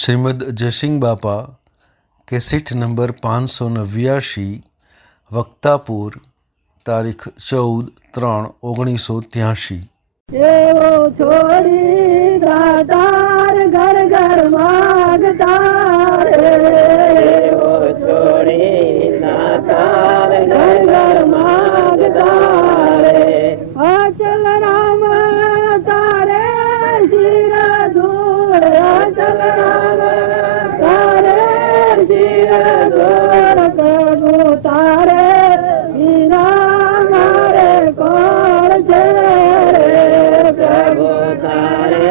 શ્રીમદ જયસિંહ બાપા cassette number 589 Vaktapur તારીખ 14/3/1983। એવો છોડી દાતાર ઘર ઘર માગતા રે, એવો છોડી દાતાર ઘર ઘર માગતા રે, અચલ રામ તારે શિર ધૂળ, અચલ રામ તારે શિર ધૂળ, પ્રભુ તારે વિના મારે કોણ છે રે, પ્રભુ તારે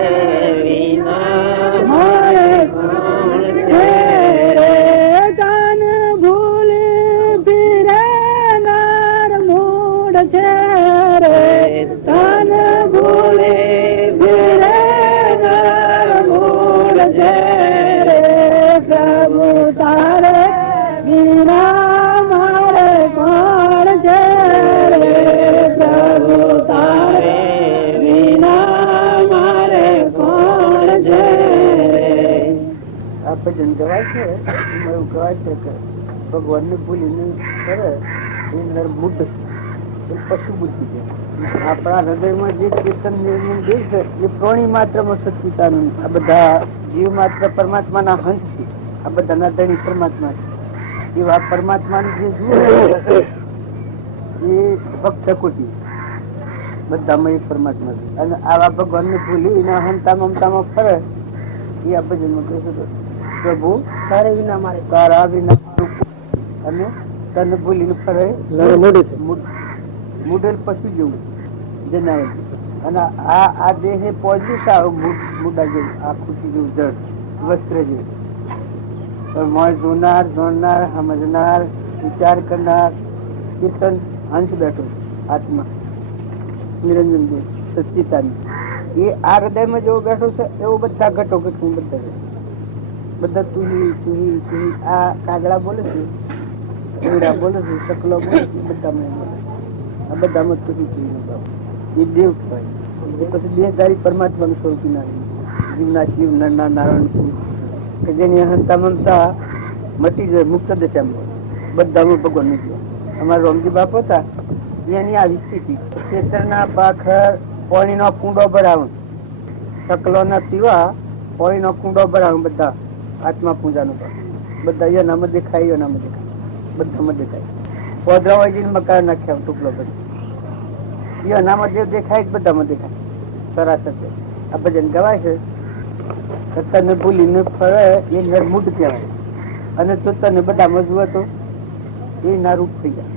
વિના મારે કોણ છે રે, તન ભૂલી ફિરે નર મૂળ છે રે, તન ભૂલી ફિરે નર મૂળ છે રે, પ્રભુ તારે વિના મારે કોણ છે રે, પ્રભુ તારે વિના મારે કોણ છે રે। આ ભજન ગવાય છે એમાં એવું કહેવાય છે કે ભગવાનને ભૂલીને કરે એ નરબુદ્ધ એ પશુ બુદ્ધિ છે. આપણા હૃદયમાં જે ચેતન નિર્મળ દેહ છે એ પ્રાણી માત્રમાં સચ્ચિદાનંદ, આ બધા જીવ માત્ર પરમાત્માના હંસ છે, આ બધાના ધણી પરમાત્મા છે. એવા પરમાત્માને જે જુએ એ ભક્ત કોટી બધામાં એક પરમાત્મા છે. અને આવા ભગવાનને ભૂલી એના હંતા મમતામાં ફરે એ આ ભજનમાં કહે છે પ્રભુ તારે વિના મારે તારા વિના અને તને ભૂલીને ફરે મુડેલ પશુ જેવું જનાવર. અને આ દેહ પહોંચ્યું સારું મુડા જેવું, આ ખુશી જેવું જળ વસ્ત્ર જેવું. મોય જોનાર જોનાર સમજનાર વિચાર કરનાર કીર્તન હંસ બેઠો આત્મા નિરંજન દેવ સચ્ચિદાનંદ એ આ હૃદયમાં જેવો બેઠો છે એવો બધા ઘટો ઘટું બધા તુહી તુહી તુહી. આ કાગડા બોલે છે, કોયડા બોલે છે, શકલો બોલે છે, બધામાં બોલે આ બધામાં તુહી તુહી એ દેવ કહેવાય. એ પછી દેહધારી પરમાત્માનું સ્વરૂપ જીવના શિવ નરના નારાયણ કે જેની અહંતા મમતા મટી જાય મુક્ત દશામાં બધામાં ભગવાન નીકળ્યો. અમારા રોમજી બાપ હતા એની આવી સ્થિતિ, ખેતરના પાખર પાણીનો કુંડો ભરાવું, શકલો ના પીવા પાણીનો કુંડો ભરાવું, બધા આત્મા પૂજાનો બધા એનામાં દેખાય, એનામાં દેખાય, બધામાં દેખાય. પોદરા જઈને મકાન નાખ્યા ટુકડો બધી એનામાં જે દેખાય બધામાં દેખાય. સરાસર છે આ ભજન ગવાય છે. તને ભૂલીને ફરે એ નરમુડ કહેવાય. અને તો તને બધામાં જુએ તો એ ના રૂપ થઈ જાય,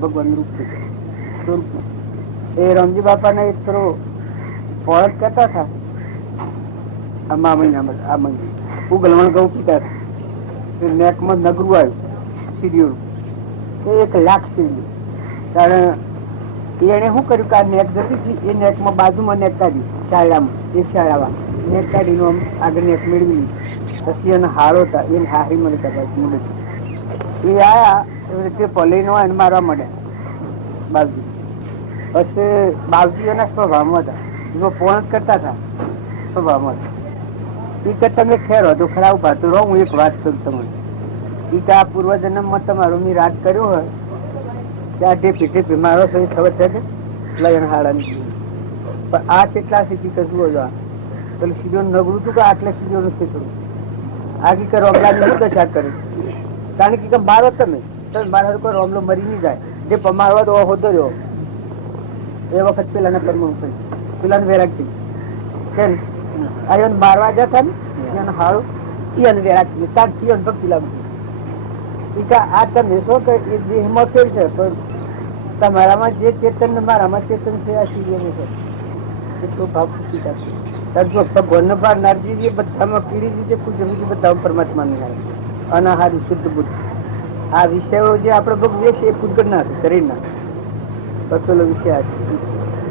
ભગવાન રૂપ થઈ જાય સ્વરૂપ. એ રામજી બાપાને એક થોડો ઓળખ કરતા હતા આ મહિનામાં, આ મહિને ઉગલવણ ઘઉં પીતા હતા. નેકમાં નગરું આવ્યું સીડીઓ, 1 લાખ સીડી. કારણ એને શું કર્યું કે આ નેક જતી હતી એ નેકમાં બાજુમાં નેક કાઢી શાળામાં, એ શાળામાં નેક કાઢીને આગળ નેક મેળવી. પછી એને હારો હતા એને હારી મને કદાચ મૂડે એ આયા એવી રીતે પલઈનો એને મારવા માંડ્યા બાવજી. પછી બાવજી એના સ્વભાવમાં હતા, એમાં પોણ કરતા હતા સ્વભાવમાં. એ કે તમે ખેરો તો ખરા ઉભા તો રહો, હું એક વાત કરું તમને. એ કે આ પૂર્વજન્મમાં તમારો મેં રાજ કર્યો હોય ત્યાં ઢેપી ઢેપી મારો સહી ખબર છે કે લયન હાડાની. પણ આ કેટલા સીધી કે જુઓ જો પેલું સીડીઓ નગરું હતું કે આટલે સીડીઓ નથી થયું. આગી કે રોમલાની શું દશા કરે, કારણ કે મારો તમે મારા કોઈ રોમલો મરી નહીં જાય, જે પમારવા તો હોતો રહ્યો. એ વખત પેલાને કર્મ પેલાને વેરાગ થઈ કેમ આ મારવા જતા ને એને હારું એને વેરાગ થઈ તાર જીવન ભક્તિ લાગુ. આ તમે શું કે એ દેહમાં ફેર છે પણ તમારામાં જે ચેતન ને મારામાં ચેતન છે આ સીડીઓ છે એટલું ભાવ ખુશી થશે. ભગવાન ભાર નારજી બધામાં પીડી દીધે ખુશ બધા પરમાત્મા ને અનાહારી શુદ્ધ બુદ્ધ. આ વિષયો જે આપણે ભોગવીએ છીએ એ પૂતગળ ના શરીર ના પેલો વિષય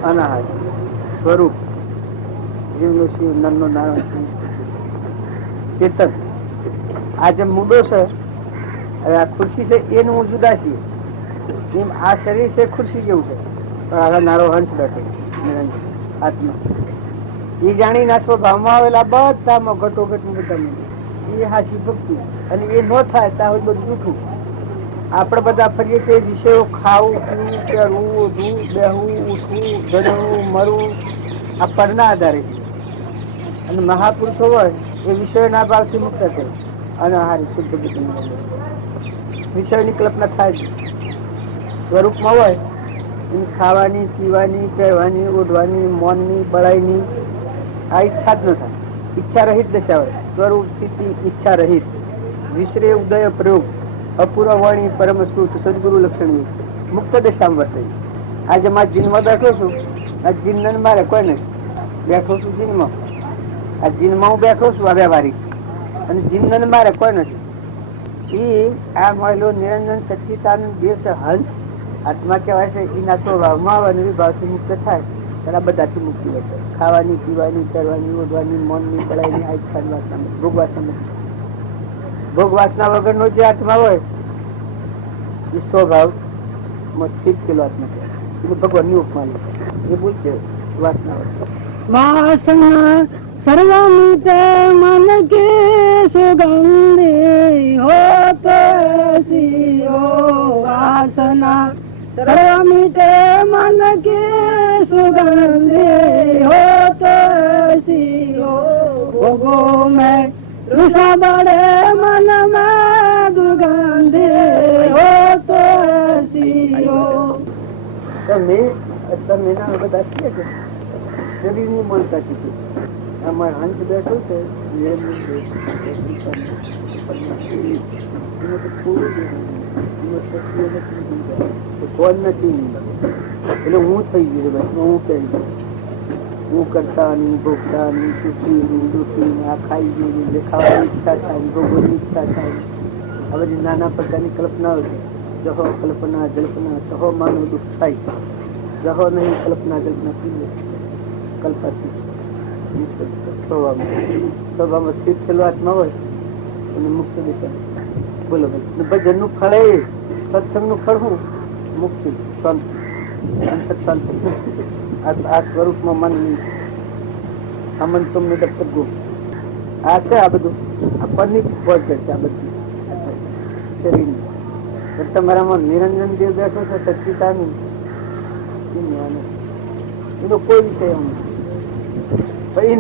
અનાહાર સ્વરૂપ જીવનો શિવ નરનો નારાયણ ચેતન. આ જે મુડો છે આ ખુરશી છે એનું હું જુદા છીએ, એમ આ શરીર છે ખુરશી જેવું છે પણ આ નારો હંસ બેઠો નિરંજન આત્મા. એ જાણીને સ્વભાવમાં આવેલા બધામાં ઘટોઘટ બધા એ હાચી ભક્તિ. અને એ ન થાય ત્યાં બધું જૂઠું. આપણે બધા ફરીએ છીએ વિષયો ખાવું પીવું પહેરવું ઓઢવું બેહવું ઉઠવું જડવું મરવું આ પરના આધારે. અને મહાપુરુષો હોય એ વિષયોના ભાવથી મુક્ત છે અને હારી શુદ્ધ બુદ્ધિ વિષયની કલ્પના થાય જ. સ્વરૂપમાં હોય એની ખાવાની પીવાની પહેરવાની ઓઢવાની મૌનની બળાઈની આ ઈચ્છા જ ન થાય. ઈચ્છા રહિત દશા હોય. સ્વરૂપ સ્થિતિ ઈચ્છા રહિત વિશ્રે ઉદય પ્રયોગ અપૂર્વ વાણી પરમ સુખ સદગુરુ લક્ષણ મુક્ત દશામાં વર્તે. આજે મારા જીનમાં બેઠો છું. આ જીન મારે કોઈ નહીં બેઠો છું જીનમાં. આ જીનમાં હું બેઠો છું આ વ્યવહારિક અને જીન મારે કોઈ નથી. એ આ મહિલો નિરંજન સચ્ચિદાનંદ દેશ હંસ આત્મા કહેવાય છે. એના સ્વભાવમાં આવે અને વિભાવથી મુક્ત થાય ત્યારે બધાથી મુક્તિ વર્તે. ખાવાની પીવાની કરવાની ઓઢવાની મૌનની બળાઈની આ ઈચ્છાની વાસના ભોગ વાસના ભોગ વાસના વગરનો જે આત્મા હોય એ સ્વભાવ સ્થિત થયેલો આત્મા કહેવાય. ભગવાનની ઉપમા એ બોલ છે વાસના વાસના સર્વમિતે મન કે સુગંધે હોત શિરો વાસના સર્વમિતે મન કે સુગંધે હોત શિરો ભોગો મેં તૃષા બળે મન में दुर्गंधे होत શિરો. તમે ના બધા છીએ કે શરીરની મનતા ચીકી અમારા હંસ બેઠો છે કોણ નથી એટલે હું થઈ ગયું ભાઈ. હું કહી હું કરતા નહીં ભોગતા નહીં સુખી નહીં દુઃખી આ ખાઈ ગયું દેખાવાની ઈચ્છા થાય ભોગવવાની ઈચ્છા થાય. આ બધી નાના પ્રકારની કલ્પનાઓ છે. જહો કલ્પના જલ્પના સહો માનવ દુઃખ થાય. જહો નહીં કલ્પના જલ્પના પીએ કલ્પાથી સ્વભાવમાં સ્થિત થયેલો આત્મા હોય અને મુક્ત દિશા. બોલો ભાઈ ભજન નું ફળ એ સત્સંગ નું ફળ હું મુક્તિ શાંતિ. આ સ્વરૂપમાં મન અમન તમને દત્તક ગો આ છે. આ બધું આ પરની પહોંચ છે. આ બધી શરીર તમારામાં નિરંજન દેવ બેઠો છે સચ્ચિદાનંદ એનો કોઈ વિષય એમ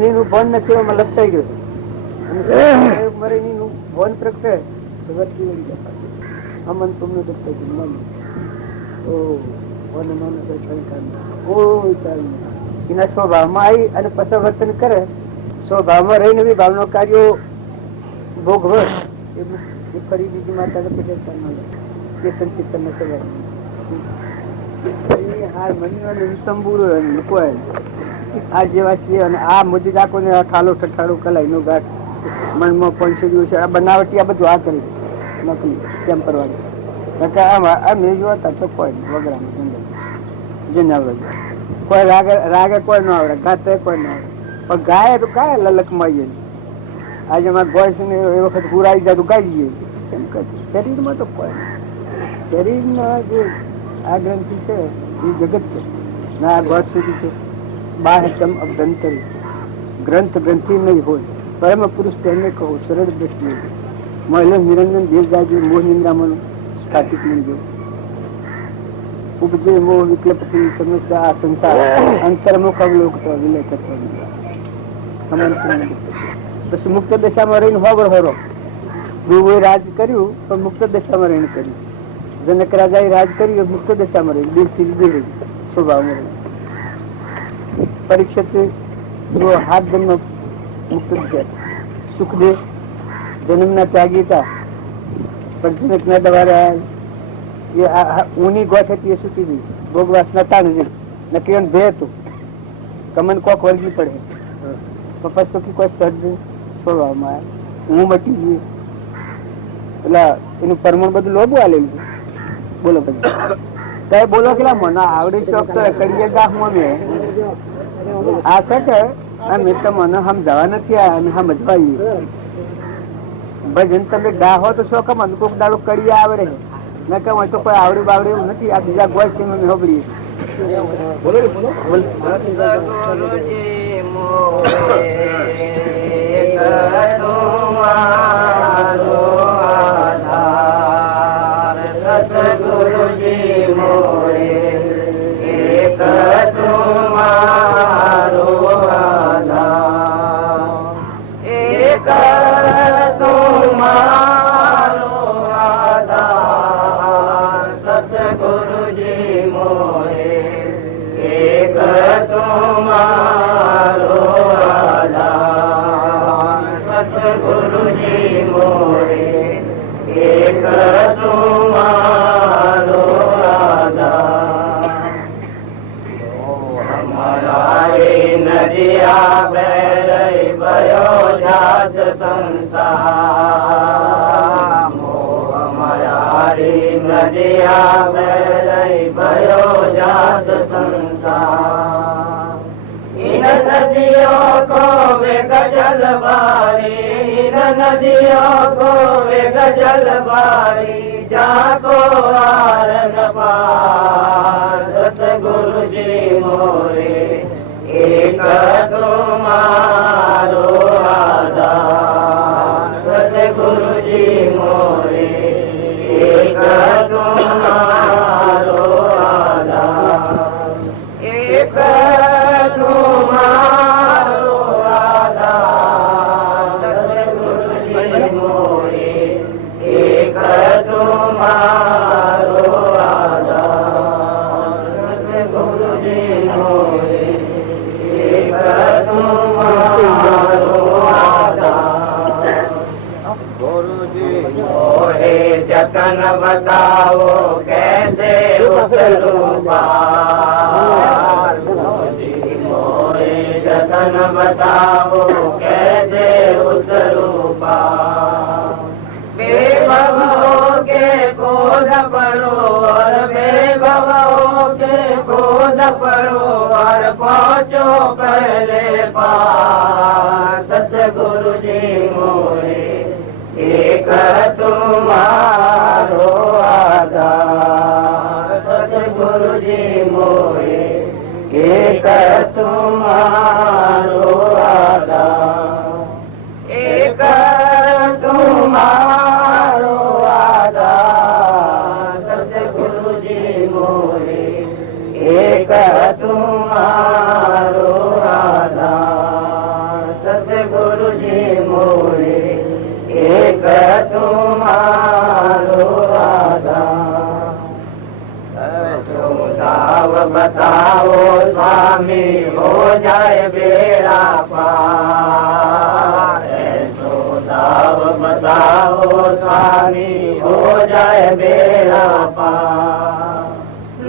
એનું ભણ નથી એમાં લપટાઈ ગયો. એનું ભણ પ્રગટે વળગી જાય. અમન તમને દત્તક મન એના સ્વભાવમાં આવી અને પછી વર્તન કરે. સ્વભાવમાં રહીને બી ભાવનો કાર્યો ભોગવે એ ફરી બીજી માતા કે સંચિત કરને આ જેવા છીએ અને આ મોદી દાખો ને ઠાલો ઠઠાડો કલાઈ નો ઘાટ મનમાં પંચો દિવસ આ બનાવટી આ બધું આ કરી નકલી કેમ કરવાની. અમે જોતા તો કોઈ વગરામાં કોઈ રાગે કોઈ ન આવડે ગાતે કોઈ ન આવડે પણ ગાય તો ગાય લલકમાં. આજે મારા ગોય છે ને એ વખત પુરાઈ જાય તો ગાઈએ એમ કહે. શરીરમાં તો કોઈ શરીરમાં જે આ ગ્રંથિ છે એ જગત છે ના આ ગોઠ સુધી છે. બાહ્યતમ અભ્યંતરી ગ્રંથ ગ્રંથિ નહીં હોય. પરમ પુરુષ તેને કહો સરળ દ્રષ્ટિએ મહિલા નિરંજન દેવદાજી મોહ નિંદ્રામાં સ્થાપિત નહીં ગયો. ઉપજે મોહ વિકલ્પથી સમજતા આ સંસાર અંતર્મુખ અવલોક વિલય કરતો પછી મુક્ત દશામાં રહીને હોબર હોરો ધ્રુવે રાજ કર્યું પણ મુક્ત દશામાં રહીને કર્યું. જનક રાજાએ રાજ કર્યું મુક્ત દશામાં રહીને દિલથી દીધે સ્વભાવમાં રહી. પરીક્ષિત હાથ જન્મ મુક્ત દિશા. સુખદેવ જન્મના ત્યાગી હતા પણ જનક ના દવારે ઊની ગોઠ હતી એ સુકી ગઈ. ભોગવાસ નતા નક્કી ભે હતું કમન કોક વર્ગી પડે પછી તો કોઈ સર્જ સ્વભાવમાં હું મટી ગઈ પેલા એનું પરમાણ બધું લોબું આલેલું. બોલો પછી કઈ બોલો કે મને આવડી શોખ તો કરીએ ગા હું અમે આ છે કે અમે તો મને સમજાવવા નથી અમે સમજવા ભજન તમે ગા હો તો શોખ મને કોઈક દાડો કરી આવડે ના કે તો કોઈ આવડે બાવડે એવું નથી. આ બીજા ગોય છે અમે હોબળીએ. બોલો મોરે એક તમારો આધાર સતગુરુજી મોરે એક તમારો આધાર એક તમારો આધાર સતગુરુજી મોરે એક તમારો આધાર સતગુરુજી મોરે એક તમારો આધાર અમારી નદિયા બેરઈ ભયો જાત સંસાર અમારી નદિયા બેરઈ ભયો જાત સંસાર इन नदियों को वेग जल बारी इन नदियों को वेग जल बारी जाको आर न पार सतगुरुजी मोरे एक तुम्हारो आधार सतगुरुजी मोरे एक तुम्हारो आधार एक तुम्हारो आधार सतगुरुजी मोरे एक तुम्हारो आधार सतगुरुजी मोरे एक तुम्हारो आधार गुरुजी मोरे जतन बताओ कैसे उतरूं पार जतन बताओ कैसे उतरूं पार बेभवों के बोध पढ़ो और बेभवों के बोध पढ़ो और पहुँचो पहले पार सतगुरुजी मोरे एक तुम्हारो आधार सतगुरुजी मोरे एक तुम्हारो आधार एक तुम्हारो आधार सतगुरुजी मोरे एक तुम्हारो आधार सतगुरुजी मोरे एक तुम्हारो आधार दाव बताओ स्वामी हो जाए बेड़ा पार दाव बताओ स्वामी हो जाए बेड़ा पार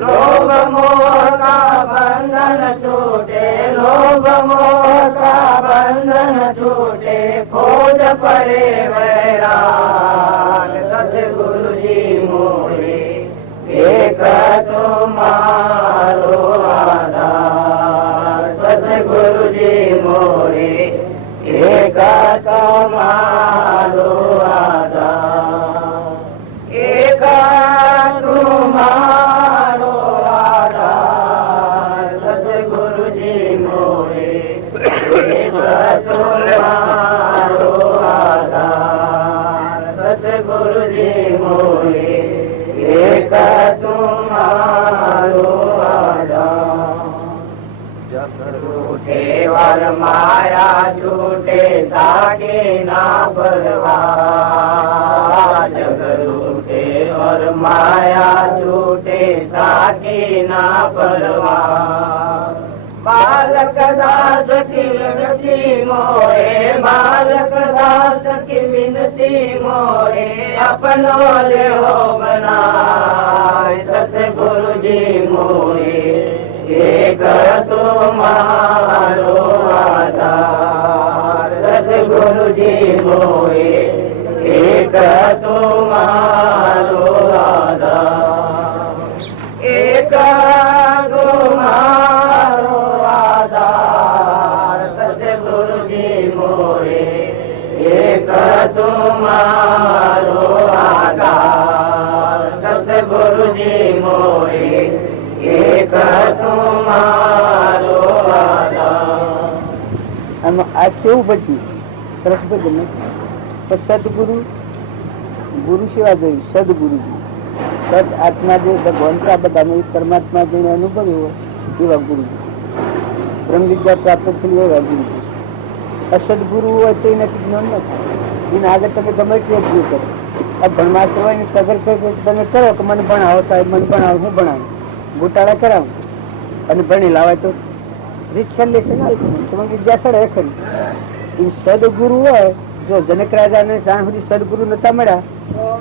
लोभ मोह का बंधन छूटे लोभ मोह का बंधन छूटे खोज पड़े वैराग सतगुरुजी मोरे एक तुम्हारो आधार सतगुरुजी मोरे एक तुम्हारो आधार एक तुम्हारो आधार सतगुरुजी मोरे एक तुम्हारो आधार सतगुरुजी मोरे एक तुम्हारो आधार जब रूठे वर माया छूटे ताके ना परवाह जब रूठे और माया छूटे ताके ना परवाह बालक दास की विनती मोरे बालक दास की विनती मोरे अपनो ले हो बनाए सतगुरुजी मोरे एक तुम्हारो आधार सतगुरुजी मोरे एक तुम्हारो आधार एक तुम्हारो आधार सतगुरुजी मोरे एक तुम्हारो आधार सतगुरुजी मोरे एक तुम्हारो आधार આ સેવું ભજ્યું સરસ ભજન. તો સદગુરુ, ગુરુ સેવા જોઈ, સદગુરુજી, સદ આત્મા જે ભગવાન છે આ બધાને પરમાત્મા જેને અનુભવ્યો હોય એવા ગુરુજી, બ્રહ્મ વિદ્યા પ્રાપ્ત થઈ એવા ગુરુજી. અસદગુરુ હોય તો એનાથી જ્ઞાન ન થાય. એને આગળ તમે ગમે તે અરજી કરો, આ ભણવા કરવાની કદર તમે કરો કે મને ભણાવો સાહેબ, મને ભણાવો, હું ભણાવું, ગોટાળા કરાવું અને ભણી લાવાય તો રીત છેલ્લે છે ને તમે વિદ્યા સડે ખરી. એ સદગુરુ હોય, જો જનક રાજાને જ્યાં સુધી સદગુરુ નતા મળ્યા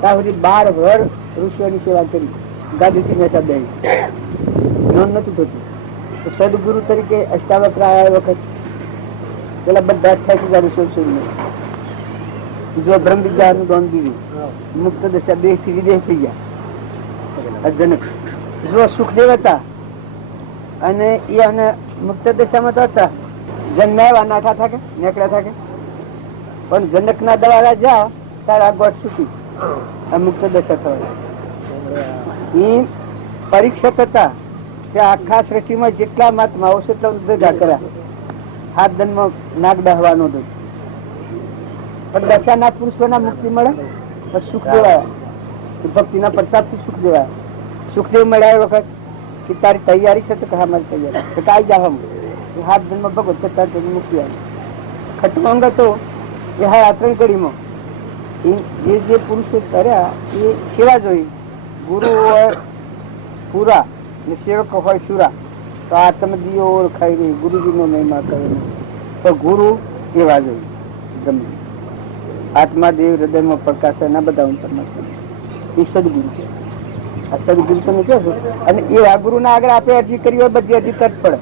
ત્યાં સુધી 12 વર્ષ ઋષિઓની સેવા કરી, ગાદીથી મેસા બે જ્ઞાન નતું થતું. તો સદગુરુ તરીકે અષ્ટાવક્ર આવ્યા વખત પેલા બધા 28,000 ઋષિઓ છોડીને જો બ્રહ્મ વિદ્યાનું દાન દીધું, મુક્ત દશા દેશ થી વિદેશ થઈ ગયા. જનક જો સુખદેવ હતા અને એ અને મુક્ત દશામાં તો હતા, જન્માવ્યા નાઠા થાકે નેકડા થાકે, પણ જનક ના દ્વારા જાઓ તારા ગોઠ સુખી મુક્ત દશા થવા. એ પરીક્ષક હતા તે આખા સૃષ્ટિમાં જેટલા મહાત્માઓ છે એટલા ભેગા કર્યા, હાથ દનમાં નાગ દહવાનો હતો. પણ દશાના પુરુષોના મુક્તિ મળે સુખ દેવાયા, ભક્તિના પ્રતાપથી સુખ દેવાયા. સુખદેવ મળ્યા એ વખત કે તારી તૈયારી છે તો કે હા મારી તૈયારી તો કાઈ જા હમ હાથ જન્મ ભગવત તારી મુક્તિ આવી. ખટમાંગ હતો એ હા 3 ઘડીમાં એ જે પુરુષો કર્યા એ સેવા જોઈ. ગુરુ હોય પૂરા ને સેવક હોય શુરા, તો આ તમે દીઓ ઓળખાઈ રહી ગુરુજીનો મહિમા કરે તો ગુરુ એવા જોઈ. ગમે આત્મા દેવ હૃદયમાં પ્રકાશ ના બધા એ સદગુરુ છે. આ સદગુરુ તમે કહો છો અને એવા ગુરુ ના આગળ આપણે અરજી કરી હોય બધી અરજી તરત પડે.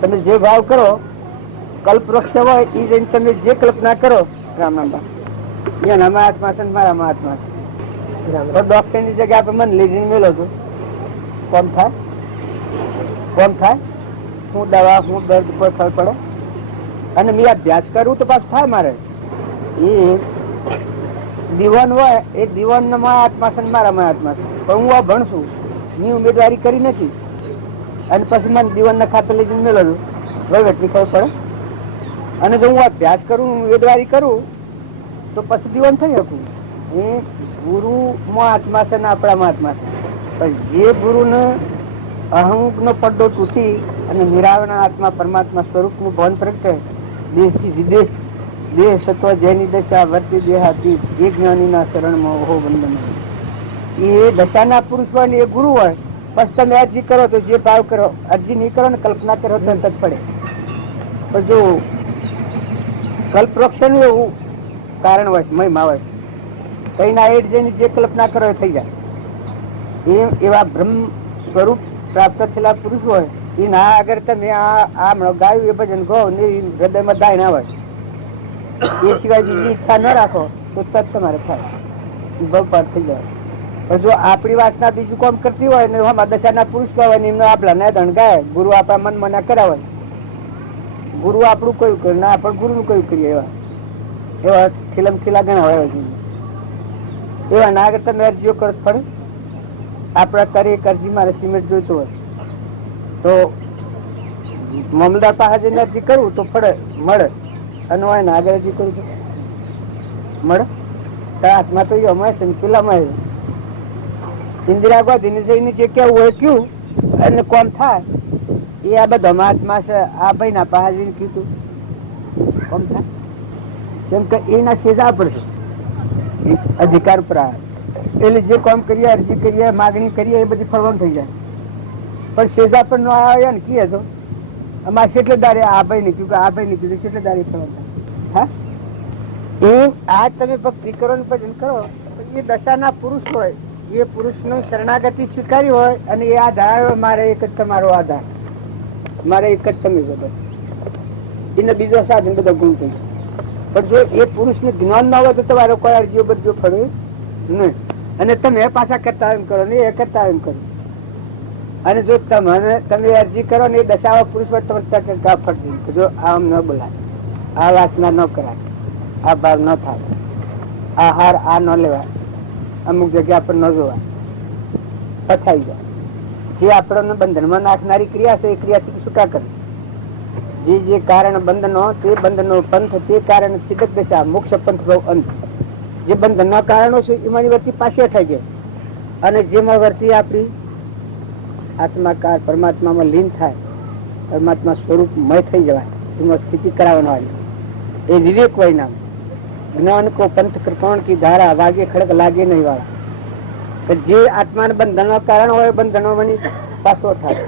તમે જે ભાવ કરો, કલ્પવૃક્ષ હોય એ જઈને તમે જે કલ્પના કરો રામ રામ બા એનામાં આત્મા છે મારામાં આત્મા છે. ડોક્ટર ની જગ્યાએ આપણે મન લઈ જઈને મેલો છો કોમ થાય, કોમ થાય, હું દવા હું દર્દ કોઈ ફળ પડે અને મેં અભ્યાસ કરું તો પાછું થાય. મારે એ દીવાન હોય એ દીવાન આત્મા છે મારામાં આત્મા છે, પણ હું આ ભણશું મેં ઉમેદવારી કરી નથી અને પછી મને દીવાન ના ખાતે લઈ જઈને મેળવું વહીવટની ખબર પડે. અને જો હું અભ્યાસ કરું ઉમેદવારી કરું તો પછી દીવાન થઈ શકું. એ ગુરુમાં આત્મા છે ને આપણામાં આત્મા છે. પણ જે ગુરુને અહંક નો પડદો તૂટી અને નિરાવરણ આત્મા પરમાત્મા સ્વરૂપ નું ભાન પ્રગટે, દેશથી વિદેશ દેહ સત્વ જેની દશા વર્તી દેહાતી જે જ્ઞાનીના શરણમાં ઓહો વંદન. એ દશાના પુરુષ હોય ને એ ગુરુ હોય. પછી તમે અરજી કરો તો જે ભાવ કરો, અરજી નહીં કરો ને કલ્પના કરો તો જ પડે. પણ જો કલ્પવૃક્ષ નું એવું કારણ હોય મહિમા હોય કઈ ના એડ જઈને જે કલ્પના કરો એ થઈ જાય. એવા બ્રહ્મ સ્વરૂપ પ્રાપ્ત થયેલા પુરુષ હોય એ ના આગળ તમે આ ગાયું એ ભજન ગો ને હૃદયમાં દાય ના હોય એ સિવાય બીજી ઈચ્છા ન રાખો તો તત તમારે થાય, ભવ પાર થઈ જાય. પણ જો આપણી વાસના બીજું કામ કરતી હોય ને દશાના પુરુષ હોય ને એમને આપણા ને ધણગાય, ગુરુ આપણા મન મના કરાવે, ગુરુ આપણું કયું કરે ને આપણે ગુરુ નું કયું કરીએ, એવા એવા ખીલમ ખીલા ઘણા હોય. એવા ના આગળ તમે અરજીઓ કરો પડે. આપડા કરે અરજી મારે સિમેન્ટ જોઈતું હોય તો મામલદાર પાસે જઈને અરજી કરું તો પડે મળે, અને હોય ને આગળ અરજી કરું તો મળે. હાથમાં તો અમારે છે ને પેલામાં ઇન્દિરા ગાંધી જે કેવું હોય કયું અને કોમ થાય એ આ બધા મહાત્મા છે. આ ભાઈ ના પાસે કીધું કોમ થાય કેમ કે એના સેજા પર છે અધિકાર પર આવે. એટલે જે કામ કરીએ અરજી કરીએ માગણી કરીએ એ બધી ફળવાનું થઈ જાય. પણ સેજા પર ન આવે ને કીએ તો અમારે કેટલેદારે આ ભાઈ નહીં કીધું, આ ભાઈ નહીં કીધું, કેટલેદારે ફળવાનું થાય. હા એ આ તમે ભક્તિ કરો ને ભજન કરો એ દશાના પુરુષ હોય એ પુરુષ નું શરણાગતિ સ્વીકારી હોય અને એ આધાર મારે એક જ તમારો આધાર, મારે એક જ તમે બસ એને બીજો સાધન બધા ગુણ થઈ. પણ જો એ પુરુષ ને જ્ઞાન ના હોય તો તમારો કોઈ અરજીઓ બધો ફળે નહીં. અને તમે પાછા કરતા એમ કરો ને એ કરતા એમ કરો. અને જો તમે અરજી કરો ને એ દશાવા પુરુષ હોય તમે ફરતી જો આમ ન બોલાય, આ વાસના ન કરાય, આ ભાવ ન થાય, આ હાર આ ન લેવાય, અમુક જગ્યા પર ન જોવાય, પથાઈ જાય. જે આપણને બંધનમાં નાખનારી ક્રિયા છે એ ક્રિયા શું કા કરે જે કારણ બંધનો તે બંધનો પંથ તે કારણ સિદ્ધ દશા મોક્ષ પંથ નો અંત. જે બંધનના કારણો છે એમાંની વર્તી પાછી થઈ જાય અને જેમાં વર્તી આપણી આત્માકાર પરમાત્મામાં લીન થાય, પરમાત્મા સ્વરૂપમય થઈ જવાય, એમાં સ્થિતિ કરાવવાનો આવી. એ વિવેક હોય નામ. જ્ઞાન કો પંથ કૃપણ કી ધારા વાગે ખડક લાગે નહીં વાળા. કે જે આત્માને બંધનનો કારણ હોય બંધનો બની પાછો થાય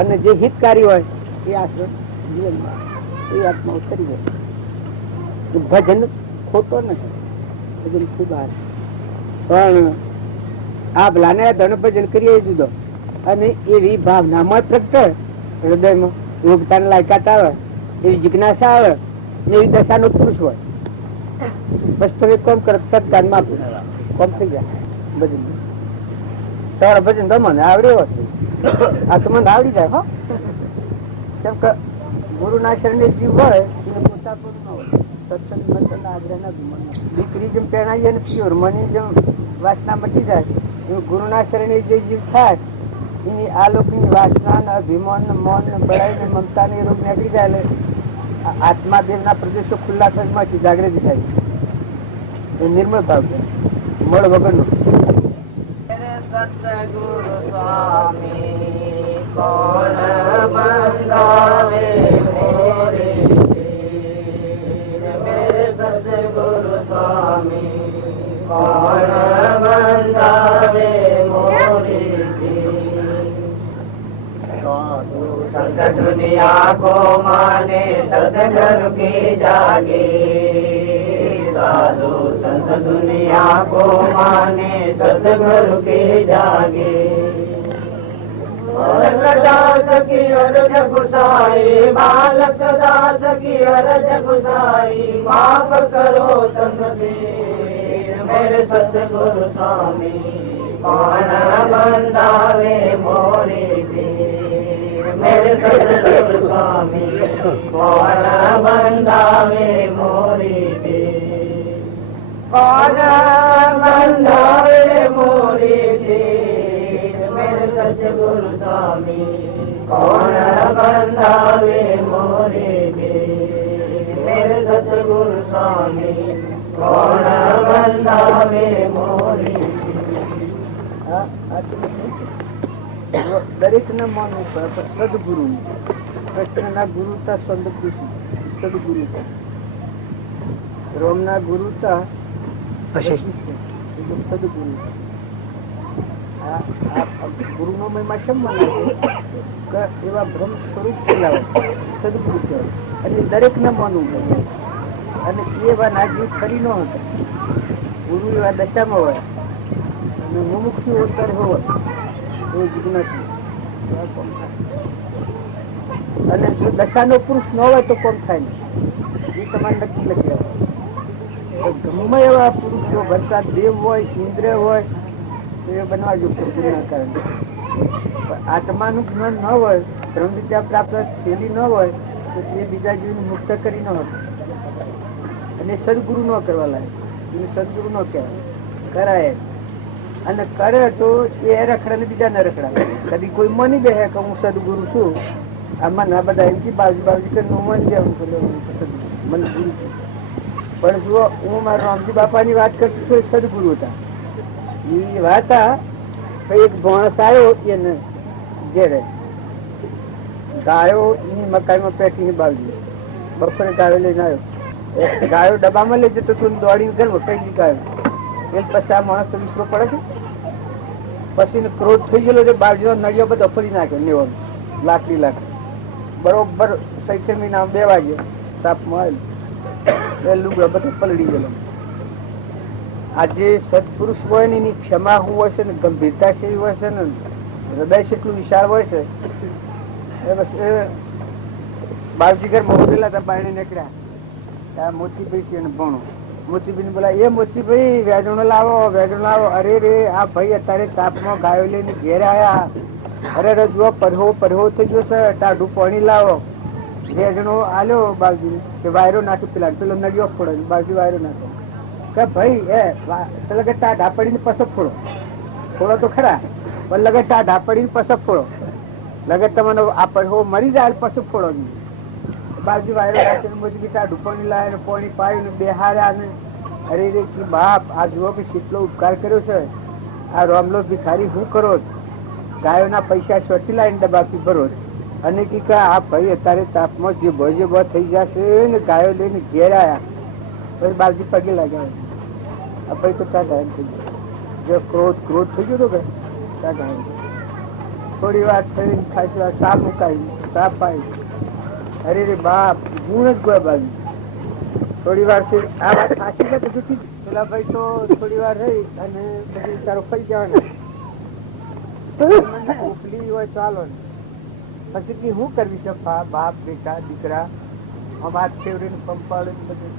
અને જે હિતકારી હોય એ આશ્રમ જીવનમાં એ આત્મા ઉતરી જાય. ભજન ખોટો નથી, ભજન ખૂબ હાર. પણ આ ભલાને ધન ભજન કરીએ જુદો અને એવી ભાવનામાં પ્રગટે હૃદયમાં યોગતાને લાયકાત આવે, એવી જિજ્ઞાસા આવે, એવી દશાનો પુરુષ હોય. બસ તમે કોમ કરો તત્કાળમાં કોમ થઈ જાય. ભજન તારા ભજન તો મને આવડે વસ્તુ આ તો મને આવડી જાય. કેમ કે ગુરુના શરણે જીવ હોય એને પોતાપુર ન હોય. સત્સંગ મંત્ર આગ્રહ ના દીકરી જેમ પહેણાવીએ ને પ્યોર મની જેમ વાસના મટી જાય એવું ગુરુના શરણે જે જીવ થાય એની આ લોકોની વાસના ને અભિમાન ને મૌન ને બળાઈ ને મમતા ને રોગ નીકળી જાય. એટલે આત્મા દેવના પ્રદેશો ખુલ્લા થવાથી જાગૃતિ થાય. એ નિર્મળ ભાવ છે, મળ વગરનું. સતગુરુ સ્વામી કોણ બંધાવે મોરી મેરે સતગુરુ સ્વામી કોણ બંધાવે મોરી संत दुनिया को माने सतगुरु की जागे. साधु संत दुनिया को माने सतगुरु की जागे. बालक दास की अरज गुसाई, बालक दास की अरज गुसाई, माफ करो संत मेरे सतगुरु स्वामी कौन बंदावे मोरी मेरे सतगुरु स्वामी कौन बंदावे मोरी कौन बंदावे मोरी मेरे सतगुरु स्वामी कौन बंदावे मोरी मेरे सतगुरु स्वामी कौन बंदावे मोरी. દરેક ને માનવું પડે સદગુરુ. કૃષ્ણ ના ગુરુ હતા સદગુરુ હતા, રોમ ના ગુરુ હતા સદગુરુ. ગુરુ નો મહિમા કેમ મનાવે એવા બ્રહ્મ સ્વરૂપ ફેલાવે સદગુરુ કહેવાય. અને દરેક ને માનવું પડે. અને એવા નાજીવ ખરી ન હતા. ગુરુ એવા દશામાં હોય અને મુમુક્ષુ અવતાર હોય અને જો દશાનો પુરુષ ન હોય તો કોમ થાય નહીં. એ તમારે નક્કી લખી આવે. ગમે એવા પુરુષો વરસાદ દેવ હોય ઇન્દ્ર હોય તો એ બનવા યોગ્ય કારણે. આત્માનું જ્ઞાન ન હોય, ધર્મ વિદ્યા પ્રાપ્ત થયેલી ન હોય તો એ બીજા જીવને મુક્ત કરી ન હોય. અને સદગુરુ ન કરવા લાગે, એને સદગુરુ ન કહેવાય. કરાય અને કરે તો એ રખડા ને બીજા ને રખડા. કદી કોઈ માની દે કે હું સદગુરુ છું, આમાં ના બધા એમથી બાજુ બાજુ કરી હું માની જાય મને ગુરુ છું. પણ જુઓ હું મારા રામજી બાપા ની વાત કરતી છું, સદગુરુ હતા. એ વાત એક ભોણસ આવ્યો એને ઘેરે ગાયો એની મકાઈમાં પેટીને બાજુ બપોરે ગાયો લઈને આવ્યો. ગાયો ડબ્બામાં લઈ જતો તું દોડીને ઘર વખાઈ ગાયો. એ પછી આ માણસ તો વિશ્વ પડે છે. પછી ક્રોધ થઈ ગયેલો છે, બાજુ નળિયો બધો ફરી નાખ્યો લેવાનો લાકડી બરોબર સૈત્ર મહિના 2 વાગે તાપમાં આવેલું લુગડો બધો પલળી ગયેલો. આ જે સત્પુરુષ હોય ને એની ક્ષમા શું હોય છે ને ગંભીરતા કેવી હોય છે ને હૃદય કેટલું વિશાળ હોય છે. એ બસ એ બાવજી ઘર મોકલેલા હતા, બાયણે નીકળ્યા મોતીભાઈ છે ને ભણો. મોતીભાઈ બોલા એ મોતીભાઈ વેજણો લાવો. અરે રે આ ભાઈ અત્યારે તાપમાં ગાયો લઈને ઘેર આયા. અરે રજવો પરહો થઈ ગયો છે, ટાઢું પાણી લાવો. વેજણો આલ્યો બાવજી કે વાયરો નાખ્યો પેલા પેલો નડિયો ફોડો. બાવજી વાયરો નાખ્યો કે ભાઈ એ લગે ટાઢા પડીને પસપ ફોડો તો ખરા, પણ લગે ટાઢા પડીને પસપ ફોડો. લગે તમને આ પરહો મરી જાય પસપ ફોડો. બાજુ વાયરો રાખીને બધી બીટા ઢુપણી લાવે ને પાણી પાડીને બેહાર્યા ને અરે રે કી બાપ આ જુઓ કે કેટલો ઉપકાર કર્યો છે આ રામલો ભિખારી શું કરો ગાયોના પૈસા શોટી લાવીને ડબ્બાથી ભરો અને કી આ ભાઈ અત્યારે તાપમાં જે ભોજે બહુ થઈ જશે ને ગાયો લઈને ઘેર આવ્યા પછી બાલજી પગે લાગ્યા આ ભાઈ તો ત્યાં ગાયન થઈ ગયો જે ક્રોધ થઈ ગયો હતો કે ત્યાં ગાયન થોડી વાર થઈને ખાસી વાર સાપ મુકાઈ સાપ પાઈ અરે રે બાપ ગુણ જ ગયો બાજુ થોડી વાર છે આ વાત સાચી છે બધું ઠીક પેલા ભાઈ તો થોડી વાર રહી અને પછી તારો ફરી જવાના ઉપલી હોય ચાલો ને પછી કે શું કરવી છે બાપ બેટા દીકરા અમાર ફેવરીને પંપાળે બધું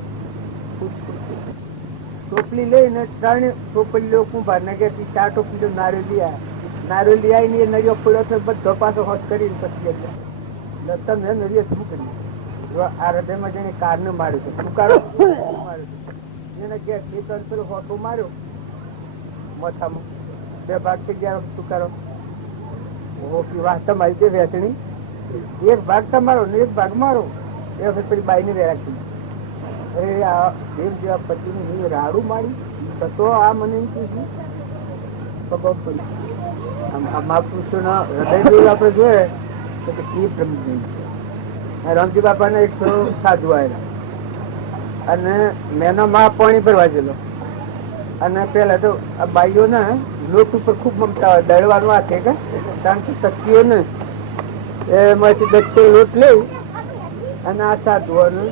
ટોપલી લઈને 3 ટોપલીઓ કુંભાર ને કે 4 ટોપલીઓ નારિયેળી આવીને એ નરિયો પડ્યો તો બધો પાછો હોશ કરીને પછી તમે નરિયો શું કર્યું આ હૃદયમાં જેને કારને માર્યું છે ફુકારો એને ગેસ પેલો હોટો માર્યો મથામાં 2 ભાગ થઈ ગયા ફુકારો વાહ તમારી છે વેચણી એક ભાગ તમારો ને એક ભાગ મારો એ વખત પેલી બાઈ ને રાખી અરે આ દેવ જેવા પતિ નું રાડું મારી તો આ મને એમ કીધું પગ પડી મહાપુરુષો ના હૃદય જેવું આપડે જોઈએ તો એ બ્રહ્મ રામજી બાપા ને એક સાધુ આવેલા અને મેનો માં પાણી ભરવા ગયેલો અને પેલા તો આ બાઈઓ ને લોટ ઉપર ખૂબ મમતા હોય દળવાનું હાથે કે કારણ કે શક્તિઓ ને એમાંથી દક્ષે લોટ લઈ અને આ સાધુઓને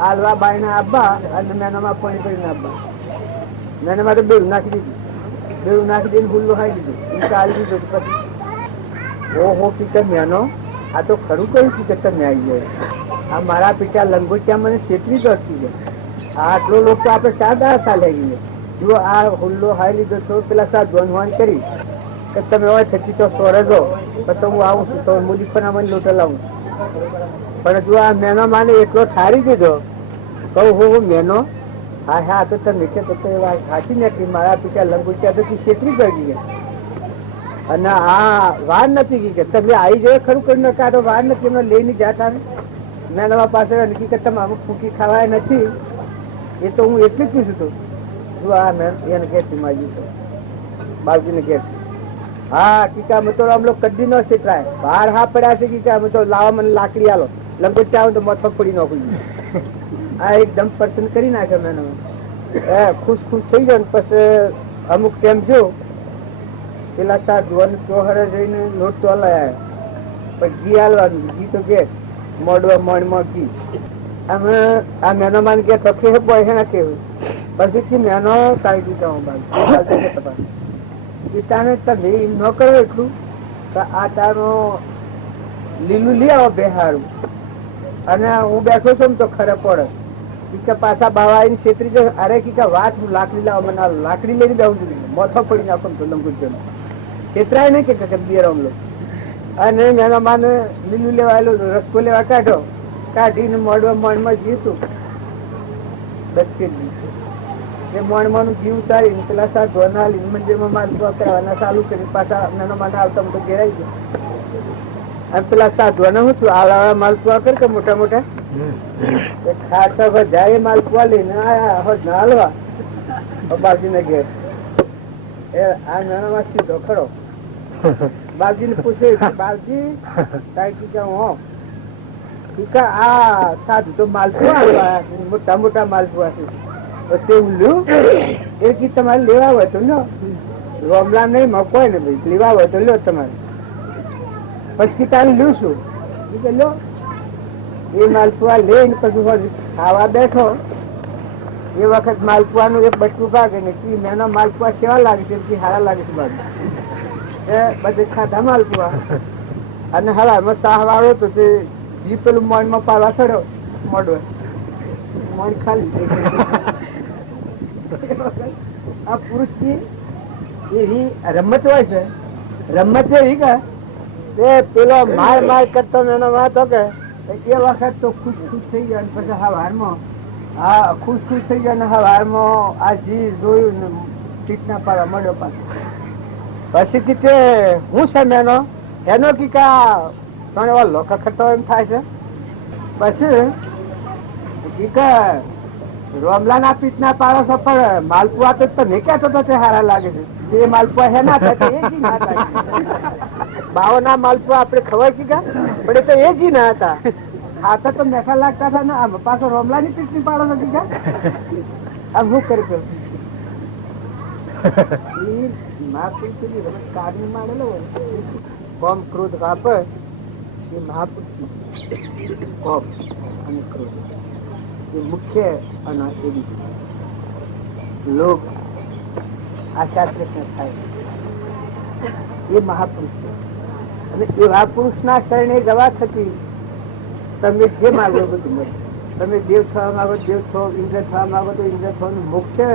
આલવા બાઈ ના આબા અને મેનો માં પાણી ભરીને આબા મેનો માં તો બેરું નાખી દઈને હુલ્લો ખાઈ દીધું ચાલી દીધું પછી ઓહો કી મેનો આ તો ખરું કહ્યું કે તમે આવી જાય આ મારા પિતા લંગોટિયા મને છેતરી જ હતી આટલો લોકો આપડે 4 દાડા ચાલે ગઈ જો આ હુલ્લો હાઈ લીધો તો પેલા સાથ ધોનવાન કરી કે તમે હોય થકી તો સોરજો પછી હું આવું છું તો મુલી પણ મને લોટો લાવું પણ જો આ મેનો માને એટલો ઠારી દીધો કહું હું મેનો હા હા તો તમે કે તો સાચી નથી મારા પિતા લંગોટિયા તો છેતરી ગઈ ગયા અને આ વાર નથી કે તમે આવી જાય ખરું કરી કાઢો વાર નથી એમને લઈને જાતા મેનવા પાસે નક્કી કે તમે અમુક ફૂકી ખાવાય નથી એ તો હું એટલું જ પૂછું છું જો આ મેં એને ઘેરથી માગ્યું છે બાવજીને ઘેરથી હા ટીકા અમે તો આમ લોકો કદી ન શીખવાય બહાર હા પડ્યા છે કે અમે તો લાવા મને લાકડી આલો લંગોટ આવે તો મથો પડી નાખું આ એકદમ પસંદ કરી નાખે મેં ખુશ થઈ જાય ને પછી અમુક ટાઈમ જો પેલા સાધુઓને ચોહરે જઈને લોટ તો હલાયા પછી ઘી હાલવાનું ઘી તો કે મોડવા મણમાં ઘી અમે આ મેનો માન કે તો કે બોય ના કેવું પછી કે મેનો કાઢી દીધા હું બાજુ પિતાને તમે ન કરો એટલું તો આ તારો લીલું લઈ આવો બેહારું અને હું બેઠો છું તો ખરે પડે કે પાછા બાવા આવીને છેતરી જાય અરે કે વાત હું લાકડી લાવવા મને લાકડી લઈને બેવું છું મોથો પડી નાખો તો લંગુટ છેતરાય નહીં કે બિયર અમલો અને મેના માને લીલું લેવાયેલું રસકો લેવા કાઢીને મોડવા મણમાં જીવતું એ મણમાં જીવ ઉતારીને પેલા સાથ ધોના મંદિરમાં માલપુઆ કરવાના ચાલુ કરી પાછા નાના માને આવતા મોટો ઘેરાઈ ગયો અને પેલા સાધવાના હું છું આલા માલપુઆ કર કે મોટા મોટા ખાતા જાય માલપુઆ લઈને આયા ના હાલવા બાજી ને ઘેર આ નાના માં સીધો ખરો બાલજી ને પૂછે બાલજી આ સાધુ તો માલપુઆ મોટા મોટા માલપુઆ છે એ કી તમારે લેવા હોય તો લો રોમલા નહીં મકોય ને ભાઈ લેવા હોય તો લો તમારે પછી તારે લ્યું શું લો એ માલપુઆ લઈને પછી ખાવા બેઠો એ વખત માલપુઆ નું એક બટકું ભાગે ને મેનો માલપુઆ કેવા લાગે છે હારા લાગે છે બાજુ બધે ખાધા માલપુઆ અને હવામાં સાહ વાળો તો તે જી પેલું મણમાં પાડવા ચડ્યો મોડવે મણ ખાલી આ પુરુષ ની એવી રમત હોય છે રમત એવી કે પેલો માર કરતો એનો વાત કે એ વખત તો ખુશ થઈ ગયો પછી હવારમાં હા ખુશ થઈ ગયા ને હવારમાં આ જી જોયું ને ટીટના પાડવા મળ્યો પાછો પછી કીધે હું છે મેનો એનો કી કા ત્રણ વાર લોકો ખરતો એમ થાય છે પછી રોમલા ના પીઠ ના પાડો છો પણ માલપુઆ તો તમે કહેતો તો સારા લાગે છે. એ માલપુઆ હે ના થાય એ જી ના થાય. બાવો ના માલપુઆ આપડે ખવાય છે કે પણ એ તો એ જી ના હતા. ખાતા તો મેઠા લાગતા હતા ને આમ પાછો રોમલા ની પીઠ ની પાડો નથી કે આમ હું કરી દઉં કાઢી મારેલો હોય કોમ ક્રોધ વાપર એ મહાપુરુષ કોમ અને ક્રોધ એ મુખ્ય અને લોક આશા પ્રશ્ન થાય એ મહાપુરુષ છે. અને એવા પુરુષ ના શરણે જવા થકી તમે જે માગો બધું મળે. તમે દેવ થવા માંગો દેવ છો, ઇન્દ્ર થવા માંગો તો ઇન્દ્ર થવાનું મુખ્ય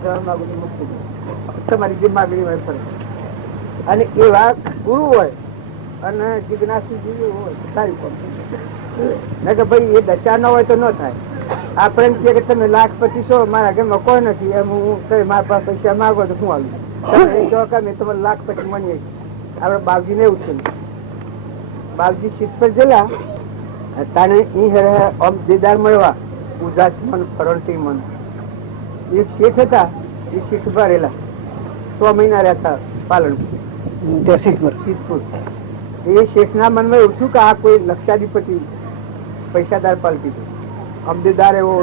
થવા માંગો તો મુખ્ય તમારી જે માગણી હોય ફરક. અને એવા ગુરુ હોય અને જિજ્ઞાસુ જીવી હોય સારી કોમ ના કે ભાઈ એ દશા ન હોય તો ન થાય. આપણે કહે કે તમે 1,25,000 મારા ઘરમાં કોઈ નથી એમ હું મારા પાસે પૈસા માંગો તો શું આવ્યું મેં તમારે 1,25,000 મળીએ. આપડે બાપજી ને એવું છે. બાપજી સીટ પર ગયેલા તાને આમ દીદાર મળવા ઉદાસ મન ફરણતી મન એક શેઠ હતા. એ સીટ પર રહેલા 6 મહિના રહેતા પાલનપુર. એ શેઠ ના મનમાં એવું છું કે આ કોઈ લક્ષાધિપતિ પૈસાદાર પાલતી છે. અમદેદાર એવો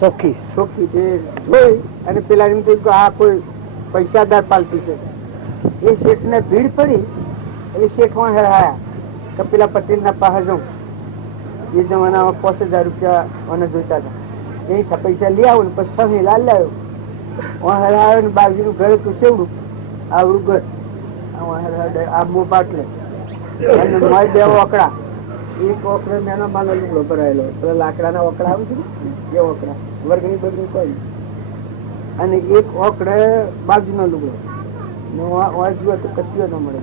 ચોખ્ખી જોઈ અને પેલા એમ કહ્યું કે આ કોઈ પૈસાદાર પાલતી છે. એ શેઠ ને ભીડ પડી એટલે શેઠ માં હેરાયા કે પેલા પટેલ ના પાસે જાઉં. એ જમાનામાં 5,000 રૂપિયા મને જોઈતા હતા. એ પૈસા લઈ આવું ને પછી લાલ લાવ્યો હેરાયો ને બાજુ ઘરે તો સેવડું આવડું ઘર આ મો પાટલે અને મારી 2 ઓકડા. એક ઓકડે નાનો માનો લુગડો ભરાયેલો પેલા લાકડા ના ઓકડા આવે છે ને એ ઓકડા વર્ગની બગડી કોઈ અને એક ઓકડે બાજુ નો લુગડો જુઓ તો કચ્યો ન મળે.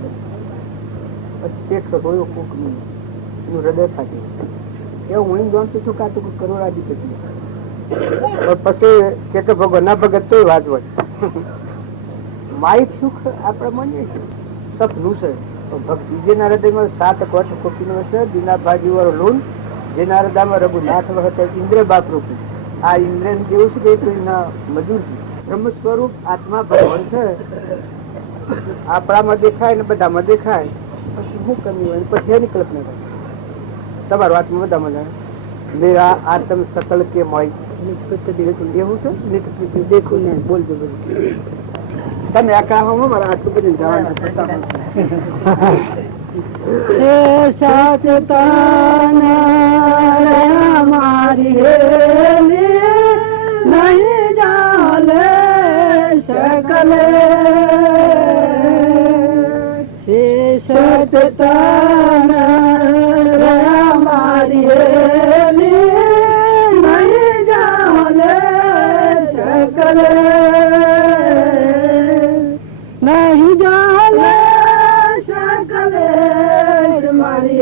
પછી શેઠ જોયું કોક નું એનું હૃદય ફાટી એવું હું જાણતું છું કાં તો કરોડાધિપતિ. પછી કે ભગવાન ના ભગત તો વાત હોય માહિત સુખ આપડે માનીએ છીએ સપનું છે. ભક્તિ જેના હૃદયમાં 7 કોટ કોપી નો છે દીના ભાજી વાળો લોન જેના હૃદયમાં રઘુનાથ વખતે ઇન્દ્ર બાપ રૂપી. આ ઇન્દ્ર જેવું છે કે એના મજૂર છે. બ્રહ્મ સ્વરૂપ આત્મા ભગવાન છે. આપણામાં દેખાય ને બધામાં દેખાય પછી શું કરવું હોય પછી એની કલ્પના થાય. તમારું આત્મા બધામાં જાય મેરા આત્મ સકલ કે મોય એવું છે દેખું ને બોલજો બધું. તમે આ કામ મારા આટલું બધું જવાનું नहीं जाने शकले मारी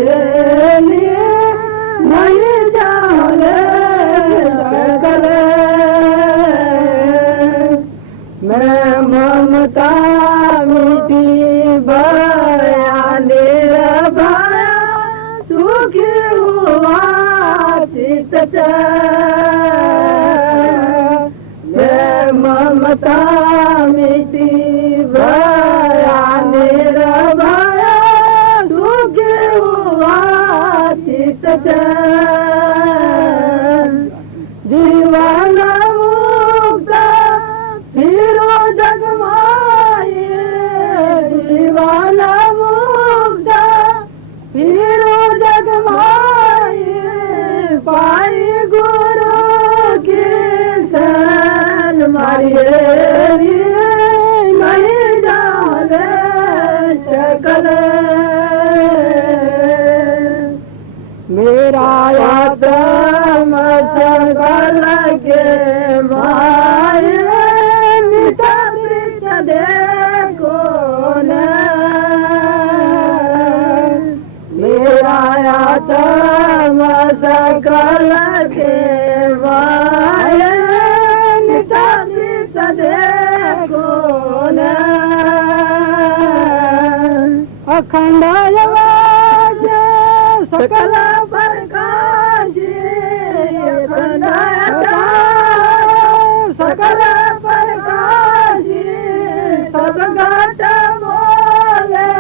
नहीं जाने शकले मैं ममता मीठी बयाने भाया सुखी हुआ चित मैं ममता मीठी भयाने भाया दुखे हुआ चित जीवन मुक्त फिरो जगमाए जीवन मुक्त फिरो जगमाए पाई गुरु की मारिए नहीं जाने शकल मेरा आत्म सकल के माए नित देखो न मेरा आत्म सकल के माए अखंड સકલ પ્રકાશી સકલ પ્રકાશી સદગત બોલે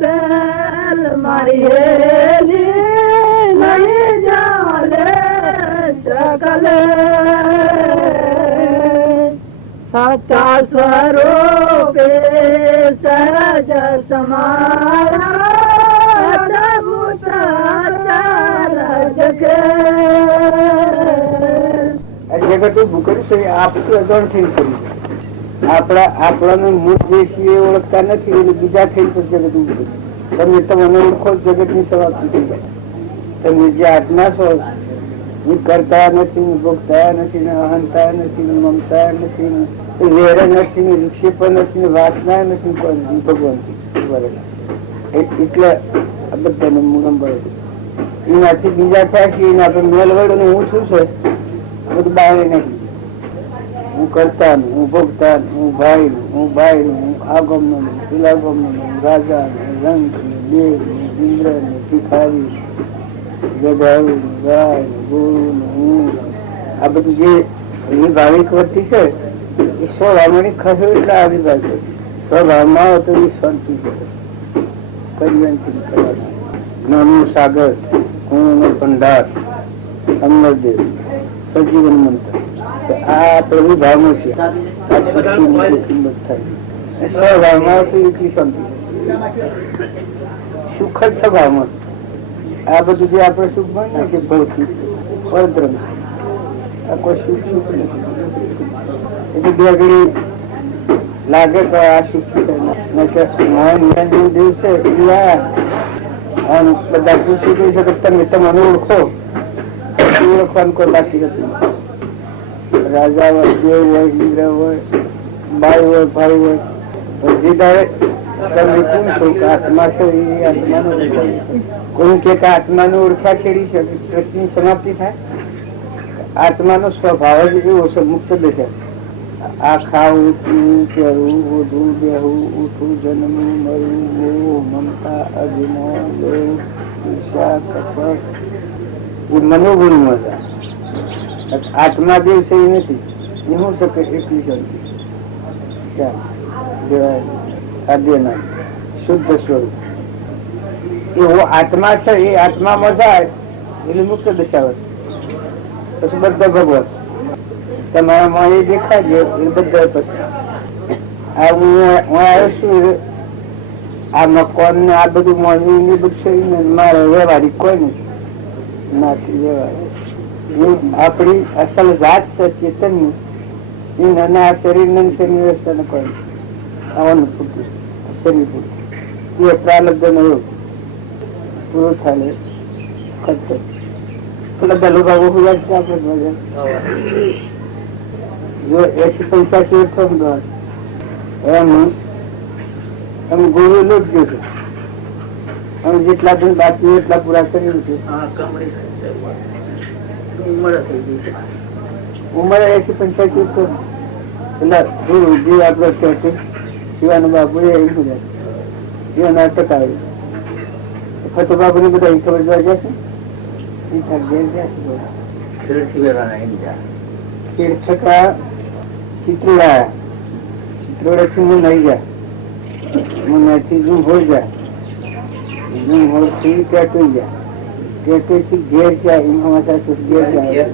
બેલ મારી હેલી નહીં જાલે સકલ સત્તા સ્વરૂપે સહજ સમારા અદભુત જગત ઉભું કર્યું છે આપણું અજાણ થઈ કર્યું. આપણાનું મૂળ જે છીએ એ ઓળખતા નથી એટલે બીજા થઈ જગત ઉભું કર્યું. તમે તમને ઓળખો જગત ની સમાપ્તિ થઈ જાય. તમે જે આત્મા છો એ કરતા નથી, ભોગતા નથી, અહંતા નથી, મમતા નથી, વેર નથી, વિક્ષેપ નથી, વાસના નથી, ભગવાન એટલે આ બધાને મુરમ બળે. એનાથી બીજા થાય કે એના પર મેલ વડે હું શું છે બધું બહાર નહીં. હું કરતા નહીં, હું ભોગતા નહીં, હું ભાઈ હું આ ગમ નો નહીં, પેલા ગમ નો નહીં, રાજા ને રંગ ને દેવ ને ઇન્દ્ર ને ભિખારી ગધાડું ને ગાય ને ગોળું ને હું આ બધું જે એની ભાવિક વૃત્તિ છે એ સ્વભાવની ખસે એટલે આવી બાજુ સ્વભાવમાં આવે તો એ શાંતિ છે. પરિવર્તન કરવાના જ્ઞાનનું સાગર, ગુણનો ભંડાર, અમરદેવ, સજીવન મંત્ર આ પ્રભુ ભાવમાં છે. સ્વભાવમાં તો એટલી શાંતિ સુખ જ સ્વભાવમાં. આ બધું જે આપણે સુખ મળે કે ભૌતિક પરદ્રમ આ કોઈ સુખ નથી. એટલે બે ઘડી લાગે તો આ સુખ દિવસે બધા પૂછી કહી શકે તમે તમને ઓળખો. ઓળખવાનું કોઈ બાકી નથી. રાજા હોય, દેવ હોય, ઇન્દ્ર હોય, બાઈ હોય, ભાઈ હોય, બધી દાડે તમે પૂછો કે આત્મા છે એ આત્માનો કોઈ કે આત્માનો ઓળખા છેડી શકે સૃષ્ટિની સમાપ્તિ થાય. આત્માનો સ્વભાવ જ એવો છે મુક્ત દશા. આ ખાવું, પીવું, પહેરવું, વધવું, બેહવું, ઉઠવું, જન્મવું, મરવું, મોહ, મમતા, અભિમાન, લોભ, ઈર્ષા, કપટ એ મનોગુણમાં હતા. આત્મા જે છે એ નથી. એ શું શકે એટલી શાંતિ આદ્યના શુદ્ધ સ્વરૂપ એવો આત્મા છે. એ આત્મામાં જાય એટલે મુક્ત દશા. પછી બધા ભગવાન તમારામાં એ દેખાય એ બધા પછી હું આવ્યો છું આ મકાન ને આ બધું મોજવું ને બધું છે ને મારે વ્યવહારિક કોઈ નથી વ્યવહારિક. આપણી અસલ જાત છે ચેતન ની એ નાના શરીર ને શરીર વ્યવસ્થા કોઈ આવવાનું પૂરતું શરીર પૂરતું એ પ્રાલબ્ધ નો યોગ પૂરો થાય ખર્ચો. બધા લોકો આપણે જો 185 વર્ષ એમ તમે ગોળું લોટજો છો. અમે જેટલા દિન બાકી એટલા પૂરા કર્યું છે. ઉંમર 185 તો એટલે ગુરુ જે આપડે કહે શિવાનું બાપુ એ શિવાના ટકાવ્યું ફતો બાપુ ને બધા ખબર જોવા જશે. ચિત્રોડાથી હું નહીં જાય મને ઝૂમ હોય જાય ઝૂમ હોય થી ટેટુઈ જાય ટેટુથી ઘેર જાય એમાં ઘેર જાય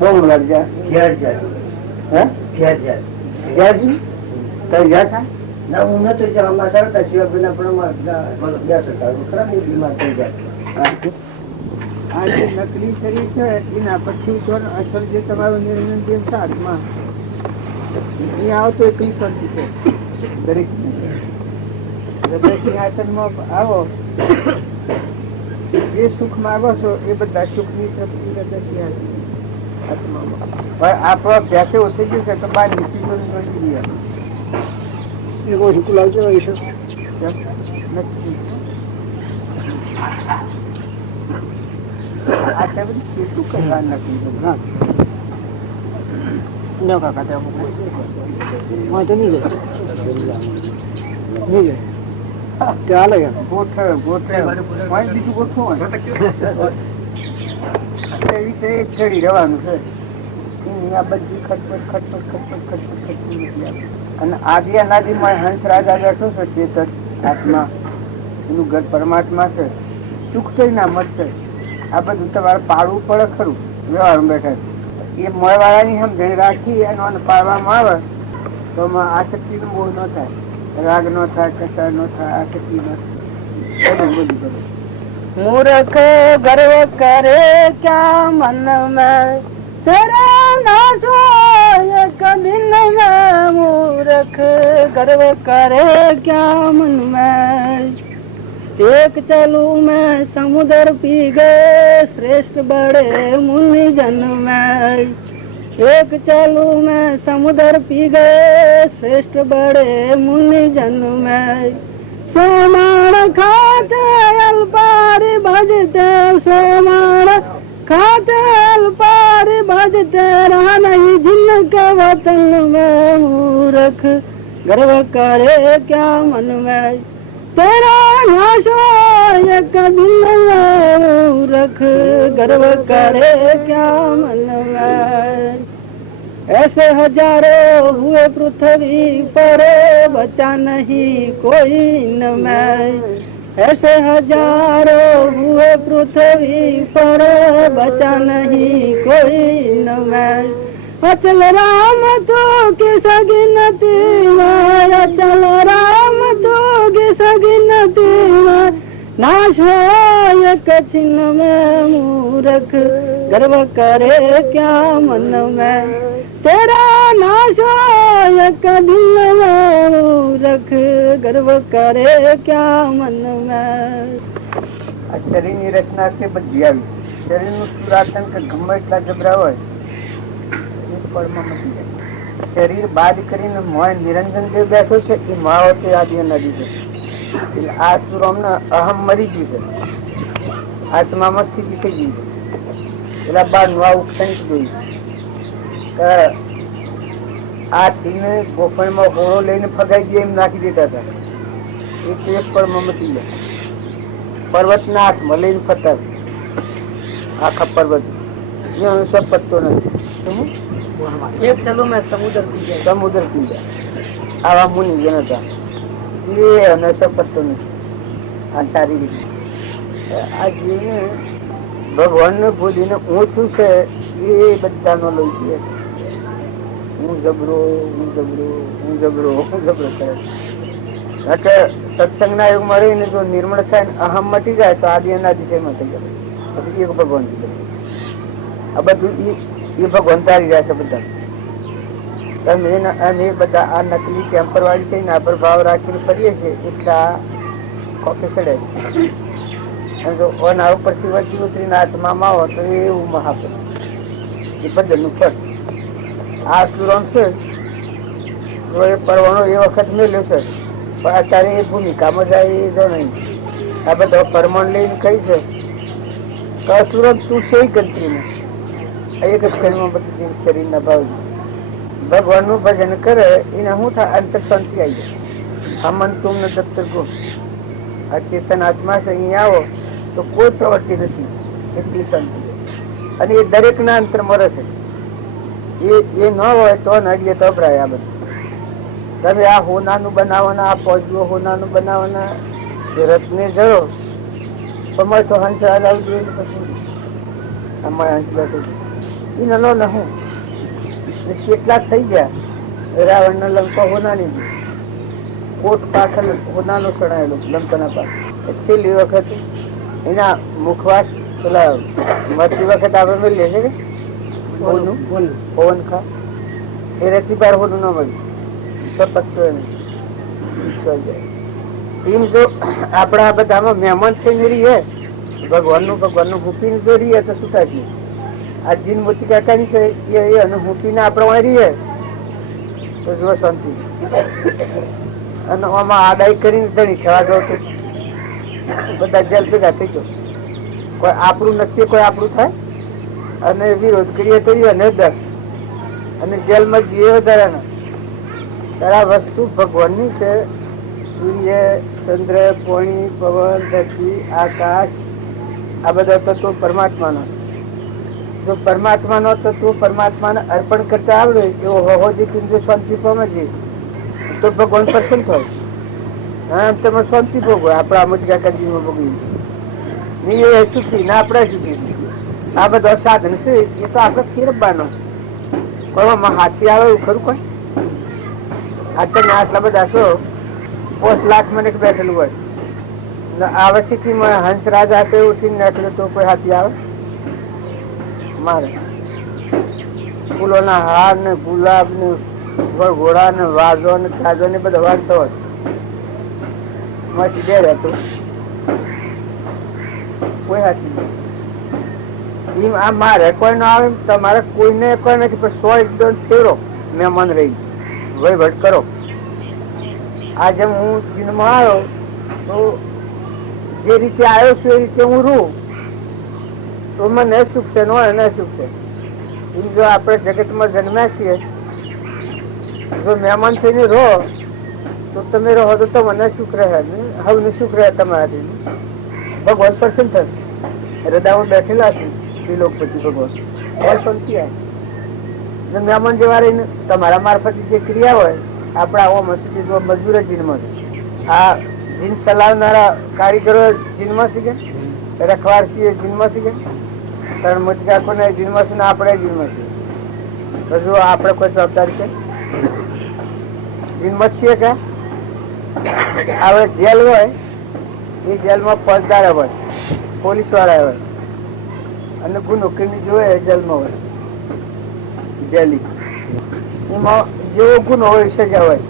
બહુ લાગ જાય ઘેર જાય કઈ ગયા થાય ના હું નથી જવા કરતા શિવાભાઈ બીમાર થઈ જાય. આ જે નકલી શરીર છે એના પછી અસર જે તમારું નિરંજન જે છે આત્મા એ આવતો એટલી શાંતિ છે. દરેક સિંહાસનમાં આવો જે સુખ માંગો છો એ બધા સુખ ની તૃપ્તિ આત્મામાં પણ આપણો અભ્યાસ ઓછી ગયું છે તો બાર નીકળી એવો હિકુ લાવજો એ શું કેટલું કરવા નથી કાકા તો નહીં જાય ચાલે ગોઠવે બીજું ગોઠવું એવી રીતે ચડી રહેવાનું છે. આ બધી ખટપટ ખટપટ ખટપટ ખટપટ ખટપટ નથી આવતી. અને આદિ અનાદિમાં હંસ રાજા બેઠો છે ચેતક આત્મા, એનું ઘર પરમાત્મા છે, ચૂકશે ના મળશે. આ બધું તમારે પાડવું પડે ખરું. વ્યવહારમાં બેઠા એ મળવાળાની સમજણ રાખી અને પાડવામાં આવે તો આસક્તિ નો મોહ ન થાય, રાગ નો થાય, કસાર નો થાય, આસક્તિ ન થાય. બધું કરે. મૂર્ખ ગર્વ કરે ક્યાં મન મેં તેરા નાશો એક દિન મેં. મૂર્ખ ગર્વ કરે ક્યાં મન મેં. एक चलू मैं समुद्र पी गए श्रेष्ठ बड़े मुनि जन में. एक चलू मैं समुद्र पी गए श्रेष्ठ बड़े मुनि जन में. सोमाण खाते अल्पारी भजते, सोमाण खाते अल्पारी भजते, रहा नहीं जिनके वतन में. मूर्ख गर्व करे क्या मन में तेरा नाशो एक दिन में. मूर्ख गर्व करे क्या मन में. ऐसे हजारों हुए पृथ्वी पर बचा नहीं कोई इनमें. ऐसे हजारों हुए पृथ्वी पर बचा नहीं कोई इनमें. अचल राम तो किस गिनती में, अचल राम तो किस गिनती में. नाश हो एक छिन्न में. मूर्ख गर्व करे क्या मन में तेरा नाश हो एक दिन में. मूर्ख गर्व करे क्या मन में. शरीर ની રચના છે બધી આવી. શરીર નું સુરાતન કે ગમે એટલા જબરા હોય શરીર બાદ કરીને મોય નિરંજન જે બેઠો છે એ માવો છે આદિ અનાદિ છે. આ સુરમ ને અહમ મરી ગયું છે, આત્મામાં સ્થિતિ થઈ ગઈ છે. પેલા બાર નવા ઉક્ષણ જોયું આ થઈને ગોફણમાં હોળો લઈને ફગાઈ દે એમ નાખી દેતા હતા. એ એક પળમાં મટી ગયા. પર્વતના હાથમાં લઈને ફરતા આખા પર્વત સબ પત્તો નથી. એક ચલો મેં સમુદ્ર પી જાય આવા મુનિ જન હતા. એ હંમેશા પત્તો નથી. આ સારી રીતે આ જીવને ભગવાન ને ભૂલીને હું શું છે એ બધાનો લઈ ગયો. હું જબરો હું જબરો હું જબરો હું જબરો કરે. સત્સંગ ના યુગમાં રહીને જો નિર્મળ થાય ને અહમ મટી જાય તો આદિ અનાદિ છે મટી જાય. પછી એક ભગવાન આ બધું એ ભગવાન તારી રહ્યા છે બધા. અમે બધા આ નકલી ટેમ્પર વાળી થઈને આ પર ભાવ રાખીને ફરીએ છીએ એટલા કોફી ચડે. ઓના ઉપરથી વચ્ચે ઉતરીને આત્મામાં આવો તો એવું મહાપર એ બદલનું ફળ. આ સુરમ છે એ પરવાનો એ વખત મેલ્યો છે પણ અત્યારે એ ભૂમિકામાં જાય એ જો નહીં. આ બધા પરમાણ લઈને કઈ છે કે સુરત તું છે ગંત્રીમાં એક જ શરીરમાં બધી શરીરના ભાવ ભગવાન નું ભજન કરે એને શું થાય અંતર શાંતિ આવી જાય. હમન તુમ ને દત્તર ગુણ આ ચેતન આત્મા છે અહીંયા આવો તો કોઈ પ્રવૃત્તિ નથી એટલી શાંતિ. અને એ દરેક ના અંતર મરે છે. એ ન હોય તો નડીએ તો અભરાય. આ બધું તમે આ હોનાનું બનાવવાના આ પોજવું હોનાનું બનાવવાના રથને જરો સમય તો હંસ હલાવી જોઈએ પછી અમારે હંસ બેઠો એ નલો ન હું કેટલાક થઈ ગયા. રાવણ ના લંકા હોનાની કોટ પાછળ હોનાનો ચડાયેલો લંકાના પાસે. છેલ્લી વખત એના મુખવાસ પેલા મરતી વખત આપણે મળીએ છે પવન ખા એ રેતી બાર હોનું ન મળ્યું એમ જો આપડા બધામાં મહેમાન થઈને રહીએ ભગવાન નું ભૂપીને જો રહીએ તો શું થાય. આ જીન મોતી કાકાની છે એ અનુભૂતિને આપણે રહીએ તો જો શાંતિ. અને આમાં આડાઈ કરીને ધણી થવા જાવ તો બધા જેલ ભેગા થઈ ગયો. કોઈ આપણું નથી કોઈ આપણું થાય અને વિરોધ કરીએ તો એ અને દર અને જેલમાં જઈએ વધારાના. આ વસ્તુ ભગવાનની છે સૂર્ય, ચંદ્ર, પાણી, પવન, ધરતી, આકાશ, આ બધા તત્વો પરમાત્માનો. જો પરમાત્માનો તત્વો પરમાત્માને અર્પણ કરતા આવડે એવો હોહોજી કેન્દ્ર શાંતિ પામે છે તો ભગવાન પ્રસન્ન થાય. હા, તમે શાંતિ ભોગવો. આપણા મોટી કાકાજીમાં ભોગવી નહીં, એ સુખી ના આપણે સુખી. આ બધા સાધન છે એ તો આપણે ફેરવવાનો છે. કોઈમાં હાથી આવે એવું ખરું? કોઈ હાથે આટલા બધા છો 5 લાખ મિનિટ બેઠેલું હોય આવે સિટીમાં હંસરાજ આપે ઉઠીને નીકળે તો કોઈ હાથી આવે? મારે ફૂલોના હાર ને ગુલાબ ને ઘોડા ને વાજો ને કાજો ને બધા વાગતો હોય મચી દે રહેતું કોઈ હાથી નહીં. આ મારે કોઈ ના આવે તમારે કોઈને કોઈ નથી પણ 100 એકદમ ફેરો મહેમાન રહી વહીવટ કરો. આજે હું ચીનમાં આવ્યો તો જે રીતે આવ્યો છું એ રીતે હું રહું તો મને સુખ છે નો એને સુખ છે. જો આપણે જગતમાં જન્મ્યા છીએ જો મહેમાન થઈને રહો તો તમે રહો તો તમને સુખ રહે હવે સુખ રહે તમારાથી. ભગવાન પ્રસન્ન થશે. હૃદયમાં બેઠેલા છે શ્રીલોકપતિ ભગવાન શાંતિ આવે. મહેમાન જેવા રહીને તમારા મારફત જે ક્રિયા હોય આપણા આવા મજૂર જીનમાં આ જીન ચલાવનારા કારીગરો જીનમાં શીખે, રખવાડશીએ જીનમાં શીખે, કારણ મોટકાકોને જીનમાં છે ને આપણે જીનમાં છીએ. હજુ આપણે કોઈ જવાબદારી છે જીનમાં છીએ કે? હવે જેલ હોય એ જેલમાં ફોજદાર હોય, પોલીસ વાળા હોય અને ગુનો કરી જોયે જેલમાં હોય. જેલી એમાં જેવો ગુનો હોય સજા હોય.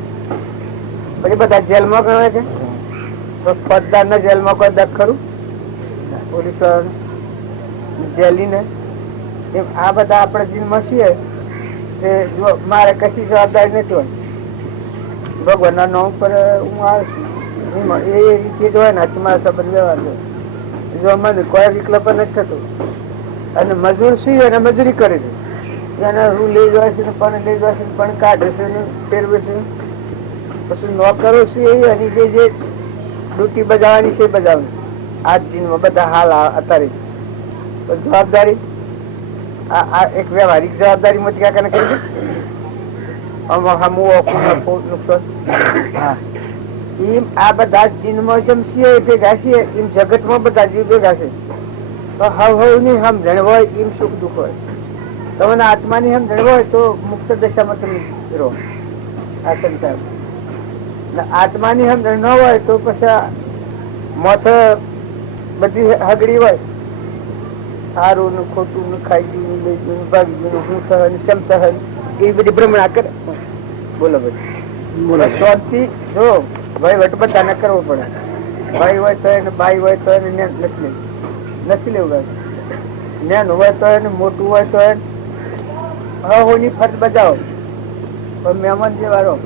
પછી બધા જેલમાં ગણાય છે તો ફોજદાર ને જેલમાં કોઈ દખ ખરું? પોલીસ વાળા જેલી ને એમ આ બધા આપણે જેલમાં છીએ તે જો મારે કશી જવાબદારી નથી હોય. ભગવાન ના નામ પર હું આવે છું એ રીતે જ હોય ને મારા સંબંધ વ્યવહાર જો મને કોઈ વિકલ્પ નથી થતું. અને મજૂર છીએ અને મજૂરી કરે છે એને હું લઈ જાય છે પણ લઈ જાય છે પણ કાઢે છે ને ફેરવે છે. પછી નોકરો છે એની જે ડ્યુટી બજાવવાની છે બજાવે. આ જીનમાં બધા હાલ અત્યારે જવાબદારી આ એક વ્યવહારિક જવાબદારી મોટી કાકાને કરી દે. એમ આ બધા જીનમાં જેમ છીએ ભેગા છીએ એમ જગતમાં બધા જીવ ભેગા છે. તો હવે ની સમજણ હોય એમ સુખ દુઃખ હોય. તમને આત્માની સમજણ હોય તો મુક્ત દશામાં તમે રહો. આ સંસાર આત્માની સમજણ ન હોય તો પછી માથે બધી હગડી હોય. સારું ને ખોટું ને ખાઈ ગયું લઈ ગયું ભાગી ગયું શું સહન કેમ સહન એ બધી ભ્રમણા કરે. બોલો બધું શાંતિ જો ભાઈ વટ બધાને કરવો પડે. ભાઈ હોય તો એને બાઈ હોય તો એને નથી લેવું. જ્ઞાન હોય તો એને મોટું હોય તો એને હોની ફરજ બજાવો. પણ મહેમાન જેવા રહો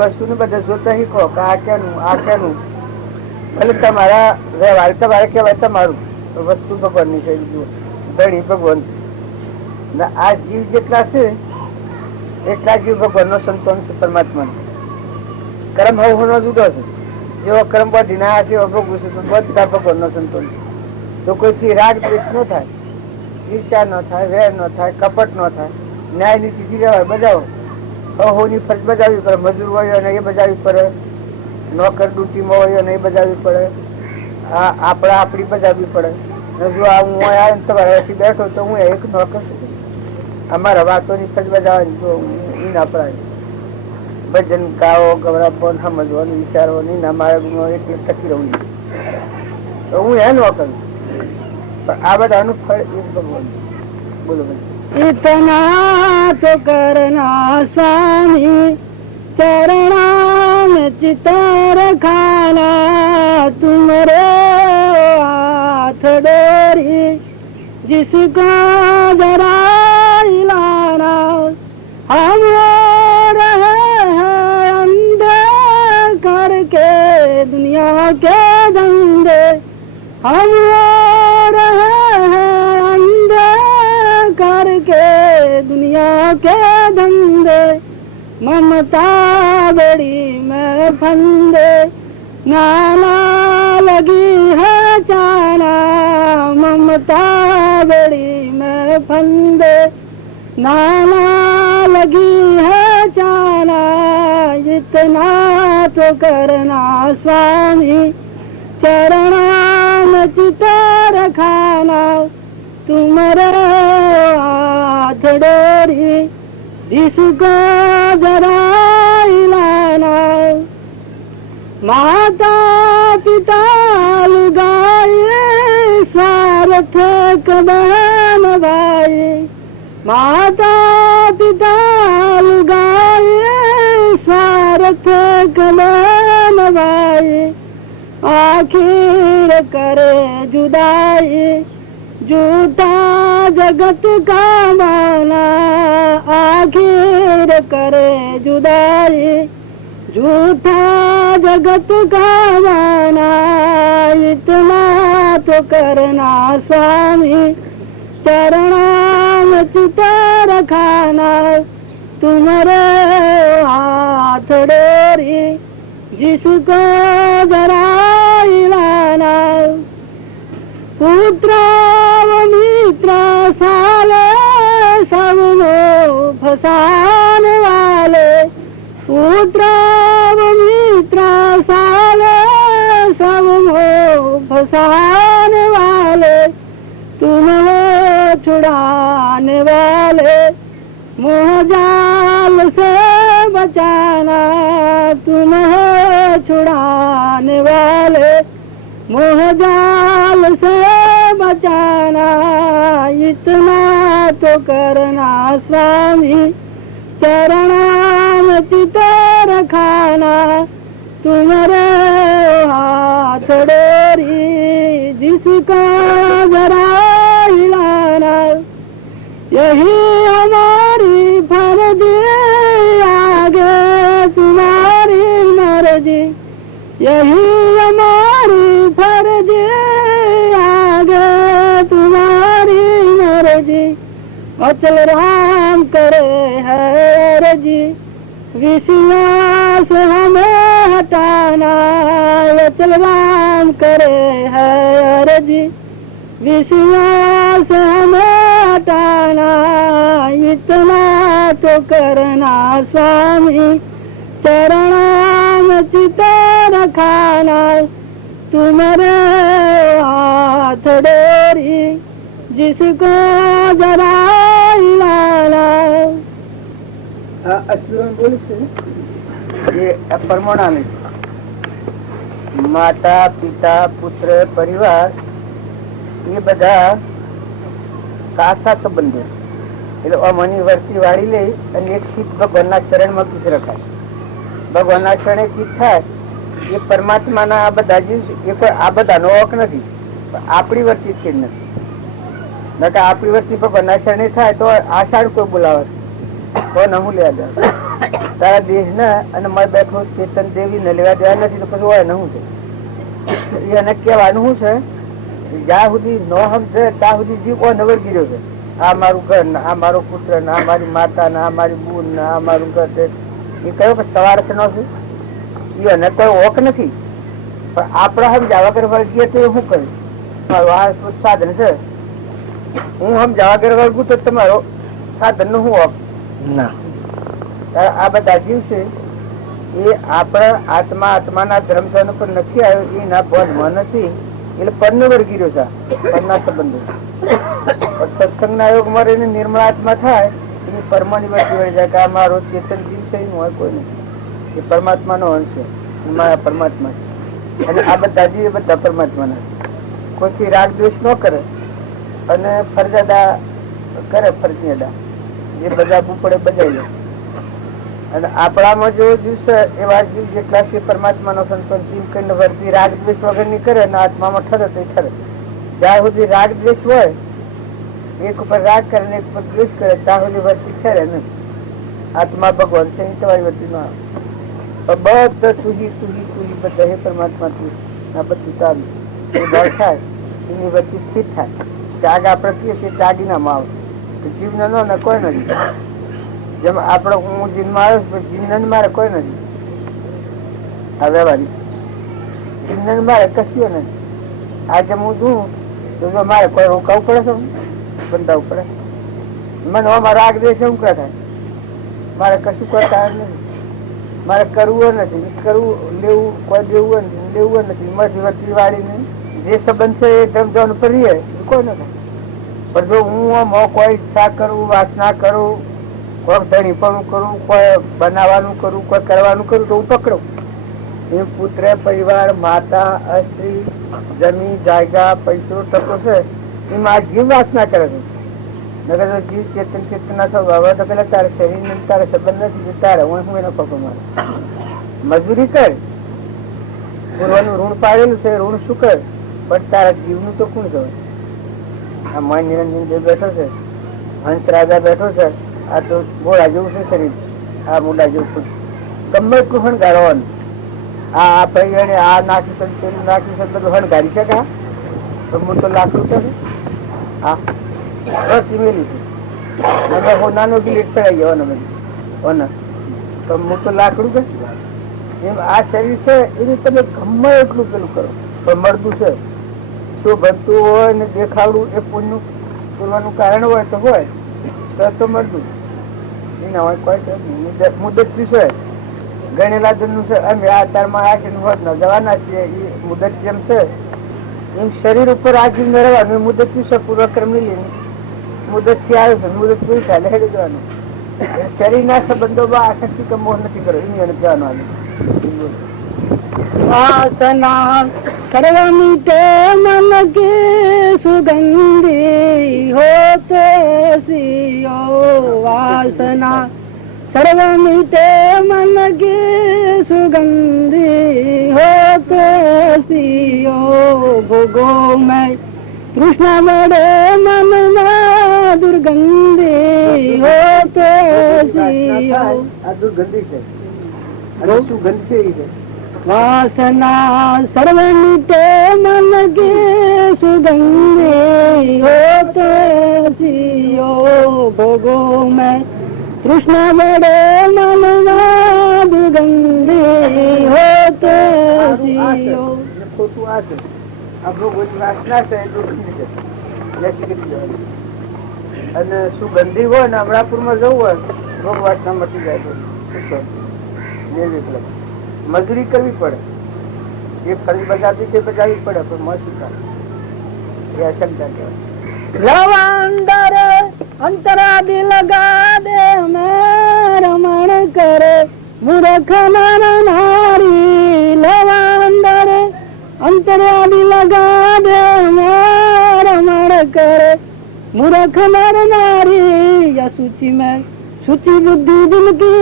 વસ્તુ ને બધા જોતા શીખો કે આ ક્યાંનું ભલે તમારા વ્યવહાર તમારે કહેવાય તમારું વસ્તુ ભગવાનની છે. ધણી ભગવાન આ જીવ જેટલા છે એટલા જીવ ભગવાનનો સંતોન છે પરમાત્માનો. કર્મ હવનો જુદો છે. જેવો કર્મ બધી ના છે એવો ભોગવું છે બધા ભગવાનનો સંતોન છે. તો કોઈથી રાગ દ્વેષ ન થાય, ઈર્ષા ન થાય, વેર ન થાય, કપટ ન થાય. ન્યાય નીતિ વ્યવહાર બજાવો. હોની ફરજ બજાવવી પડે. મજૂર હોય ને એ બજાવવી પડે, નોકર ડ્યુટીમાં હોય ને એ બજાવવી પડે, આપણી બજાવવી પડે. જો આ હું આવે તમારા બેઠો તો હું એક નોકર છું. અમારા વાતોની ફરજ બજાવવાની જો ના પડાય. ભજન ગાવો, ગવરાપો, સમજવાનું, વિચારવાનું ના મારા એટલે ટકી રહું તો હું એ નોકર. પણ આ બધાનું ફળ એ ભગવાન. બોલો ભાઈ. इतना तो करना स्वामी चरणा में चितर खाना तुमरे हाथ डोरी जिसका जरा हिलाना हम रहे हैं अंधे करके दुनिया के धंधे हम रहे हैं अंधे करके दुनिया के धंधे ममता बड़ी में फंदे, नाना लगी है चाना, ममता बड़ी में फंदे, नाना लगी है चाना, इतना तो करना स्वामी, चरणाम चित रखाना, तुम्हारे हाथ डोरी जिसको जरा हिलाना, माता पिता लुगाए स्वार्थ बहन भाई, माता पिता लुगाए स्वार्थ बहन भाई, आखिर करे जुदाई झूठा जगत का माना, आखिर करे जुदाई झूठा जगत का माना, इतना तो करना स्वामी, चरणाम चित रखाना, तुम्हारे हाथ डोरी जिसको जरा हिलाना, पुत्र मित्र साले सब में फसाने वाले, पुत्र मित्र साले सब में फसाने वाले, तुम्हें छुड़ाने वाले, मोह जाल से बचाना, तुम्हें छुड़ाने वाले, मोह जाल से बचाना, इतना तो करना स्वामी, चरणाम चित रखाना, तुम्हारे हाथ डोरी जिसका जरा हिलाना, यही हमारी फर्ज, आगे तुम्हारी मर्जी, यही हमारी फर्ज, आगे तुम्हारी मर्जी, अचल राम करे है अर्जी, विश्वास हमें हटाना, अचल राम करे है अर्जी, विश्वास हमें हटाना, इतना तो करना स्वामी, चरणाम चित रखाना, तुम्हारे हाथ डोरी जिसको जरा हिलाना. અસુરન બોલશે એ પરમાણાને માતા પિતા પુત્ર પરિવાર એ બધા કાસા સંબંધો, એટલે અમની વર્તી વાળી લે અને એક શીખ ભગવાનના શરણમાં ખુશ રખાય. ભગવાનના શરણે ચિત્ત થાય એ પરમાત્માના આ બધા જીવ એ કોઈ આ બધાનો હક નથી, આપણી વર્તી છે નથી. આપણી વર્તી ભગવાનના શરણે થાય તો આષાઢ કોઈ બોલાવે તો નહું લેવા દે, તારા દેહ ને અને મારે બેઠો ચેતન દેવી ને લેવા દેવા નથી તો પછી હોય નહું છે. એને કહેવાનું શું છે, જ્યાં સુધી ન સમજે ત્યાં સુધી જીવ નવરગી રહ્યો છે. આ મારું ઘર ને આ મારો પુત્ર ને આ મારી માતા ને આ મારી બૂન ને આ મારું ઘર છે, એ કયો કે સવાર નો છે, એને કોઈ ઓક નથી. પણ આપડે સમજાવા વગર વળગીએ તો શું કર્યું, મારું આ સાધન છે, હું સમજાવા વગર વળગું તો તમારો સાધન નું શું ઓક ના. આ બધા જીવ છે એ આપણા આત્મા આત્માના ધર્મસ્થાન ઉપર નથી આવ્યો, એના પદમાં નથી, એટલે પદ વળગી રહ્યો છે પદના સંબંધો. સત્સંગના યોગમાં રહીને નિર્મળ આત્મા થાય એની પરમાની વળગી વળી જાય કે આ મારો ચેતન જીવ છે, એનું હોય કોઈ નથી, એ પરમાત્માનો અંશ છે, મારા પરમાત્મા છે. અને આ બધા જીવ એ બધા પરમાત્માના, કોઈ રાગ દ્વેષ ન કરે અને ફરજાદા કરે, ફરજિયાદા એ બધા પડે બજાવી લે. અને આપણામાં જો જીવ છે એવા જીવ જેટલા છે પરમાત્માનો સંતોષ જીવ કરીને વર્તી રાગ દ્વેષ વગર ની કરે અને આત્મામાં ઠરે તો ઠરે. જ્યાં સુધી રાગ દ્વેષ હોય, એક ઉપર રાગ કરે ને એક ઉપર દ્વેષ કરે, ત્યાં સુધી વર્તી ઠરે નહીં. આત્મા ભગવાન છે એ તમારી વર્તી ન આવે. બધા તુહી તુહી તુહી બધા હે પરમાત્મા તું, આ બધું તારું એ બળ થાય એની વર્તી સ્થિત થાય. ત્યાગ આપણે કહીએ છીએ ત્યાગી નામાં આવે, જીવને ન કોઈ નથી. જેમ આપડે હું જીવનમાં આવ્યો જીવને મારે કોઈ નથી, આ વ્યવહારિક એમને મારે કશું નથી. આજે હું દઉં તો મારે કોઈ રોકાવું પડે છે, બંધાવવું પડે. મને અમારો રાગ દેશ એવું કરે થાય, મારે કશું કરતા નથી, મારે કરવું નથી, કરવું લેવું કોઈ દેવું નથી, લેવું નથી. મધ્યવર્તી વાળીને જે સંબંધ છે એ ધમધમ પર રહે કોઈ નથી. પણ જો હું કોઈ ઈચ્છા કરું, વાસના કરું, કોઈ ધણીપણું કરું, કોઈ બનાવવાનું કરું, કોઈ કરવાનું કરું તો હું પકડું. એ પુત્ર, પરિવાર, માતા, સ્ત્રી, જમીન, જાયગા, પૈસો, ટકો છે એમાં આ જીવ વાસના કરે છે. નગર જીવ ચેતન ચેતના સ્વભાવ તો પેલા તારે શરીર તારે સંબંધ નથી, તારે હું એને પકડું. મારે મજૂરી કર, પૂર્વનું ઋણ પાડેલું છે, ઋણ શું કર, પણ તારા જીવનું તો કોણ જવાય? આ મન નિરંજન જે બેઠો છે, હંસ રાજા બેઠો છે, આ તો મોડા જેવું છે શરીર, આ મોડા જેવું ગમે એટલું હણગારવાનું. આ ભાઈ આ નાખી શકે, પેલું નાખી શકે, બધું હણગારી શકે. તો હું તો લાકડું છે હા બસ મેલી છું, નાનો ગિલેટ ચડાઈ ગયો બધું, તો હું તો લાકડું કે એમ આ શરીર છે એનું તમે ગમે એટલું પેલું કરો પણ મળતું છે. શું બનતું હોય ને દેખાડવું એ પુણ્યનું પૂરવાનું કારણ હોય તો હોય તો મળતું એના હોય કોઈ મુદત છે, ગણેલા જન્મ છે. અમે આ તારમાં આ જન્મ હોત ના જવાના છીએ, એ મુદત જેમ છે એમ શરીર ઉપર આ જીવ રહેવાનું. મુદત છે પૂર્વક્રમ ની લેવી, મુદત થી આવ્યું છે, મુદત પૂરી થાય હેડી જવાનું. શરીર ના સંબંધોમાં આસક્તિ કે મોહ નથી કરો, એને જવાનું. वासना सर्वमिते मन के सुगंधी होते सियो, वासना सर्वमिते मन के सुगंधी होते सियो, भोगो में कृष्ण बड़े मन में दुर्गंधी होते सियो. દુર્ગંધી છે સુગંધ છે. वासना सर्वमिते मन के सुगंधी होते सियो, भोगो में कृष्ण बड़े मन में दुर्गंधी होते सियो. ખોટું આ છે, આ ભોગવતી વાસના છે, દુર્ગંધી છે. અને સુગંધી હોય ને અમરાપુરમાં જવું હોય ભોગ વાસના મટી જાય. મજૂરી કરવી પડે, એ ફરજ બજાવતી તે બજાવવી પડે, પણ મસ્ત એ અશંકા કહેવાય. लवंदर अंतरादि लगा दे मैं रमण करे मूर्ख नर नारी. लवंदर अंतरादि लगा दे मैं रमण करे मूर्ख नर नारी. या सूची में सूची बुद्धि जिनकी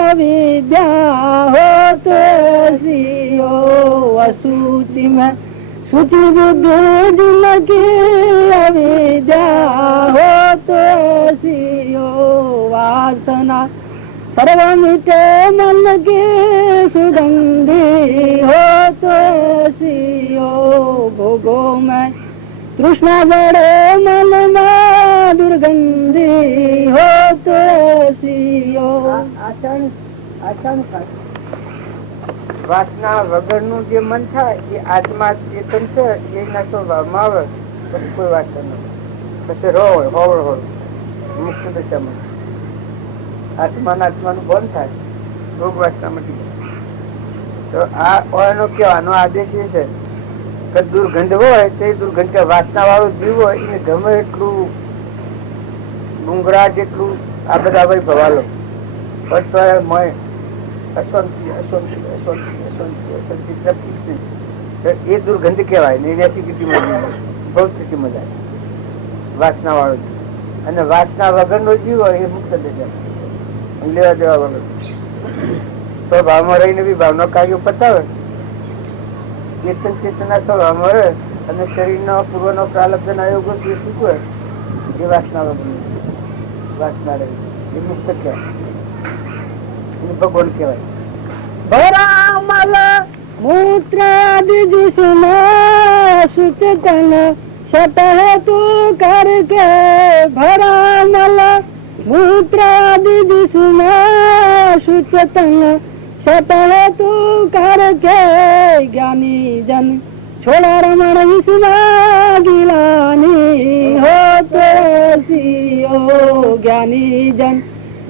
अविद्या होते सियो, असूची में सूची बुद्धि जिनकी अविद्या होते सियो. वासना सर्वमिते मन के सुगंधी होते सियो, भोगो में कृष्ण बड़े मन में दुर्गंधी होते सियो. વાસના વગરનું જે મન થાય એ આત્મા ચેતન છે, એના સ્વભાવમાં આવે પછી કોઈ વાસના નથી. પછી રો હોય હોવળ હોય મુક્ત દશામાં આત્માનું બંધ થાય, રોગ વાસના મટી જાય. તો આ એનો કહેવાનો આદેશ એ છે કે દુર્ગંધ હોય તે દુર્ગંધ વાસના વાળો જીવ હોય એને ગમે એટલું ડુંગરા જેટલું આ બધા ભવાલો પણ મય અશાંતિ અશાંતિ અશાંતિ અશાંતિ અશાંતિ પ્રતિ એ દુર્ગંધ કહેવાય ને. એની સ્થિતિમાં બહુ સ્થિતિમાં જાય વાસના વાળો જીવ. અને વાસના વગરનો જીવ હોય એ મુક્ત દશા, લેવા દેવા વગર સ્વભાવમાં રહીને બી ભાવનો કાર્યો પતાવે, ચેતન ચેતના સ્વભાવમાં રહે અને શરીરના પૂર્વનો પ્રાલબ્ધના યોગો શીખવે એ વાસના વગર વાસના રહે એ મુક્ત કહેવાય, ભગવાન કહેવાય. भरामल मूत्रादि जिसमें सुचतन शतहेतु करके, भरामल मूत्रादि जिसमें सुचतन सतह तू करके ज्ञानी जन छोड़ा रमण विष्णा गिलानी होते सियो ज्ञानी जन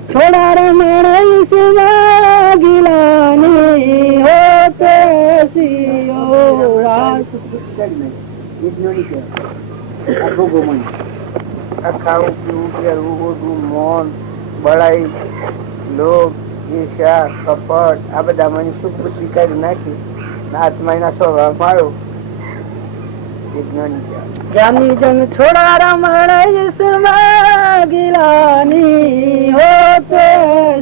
छोड़ा रमण विष्णा गिलानी होते सियो खाવું પીવું પહેરવું બધું મૌન બળાઈ લોભ ઈર્ષા કપટ આ બધા મને સુખ બુદ્ધિ કાઢી નાખી આત્મા સ્વભાવ મારો જ્ઞાની જન છોડા રમણ ગિલાની હોતે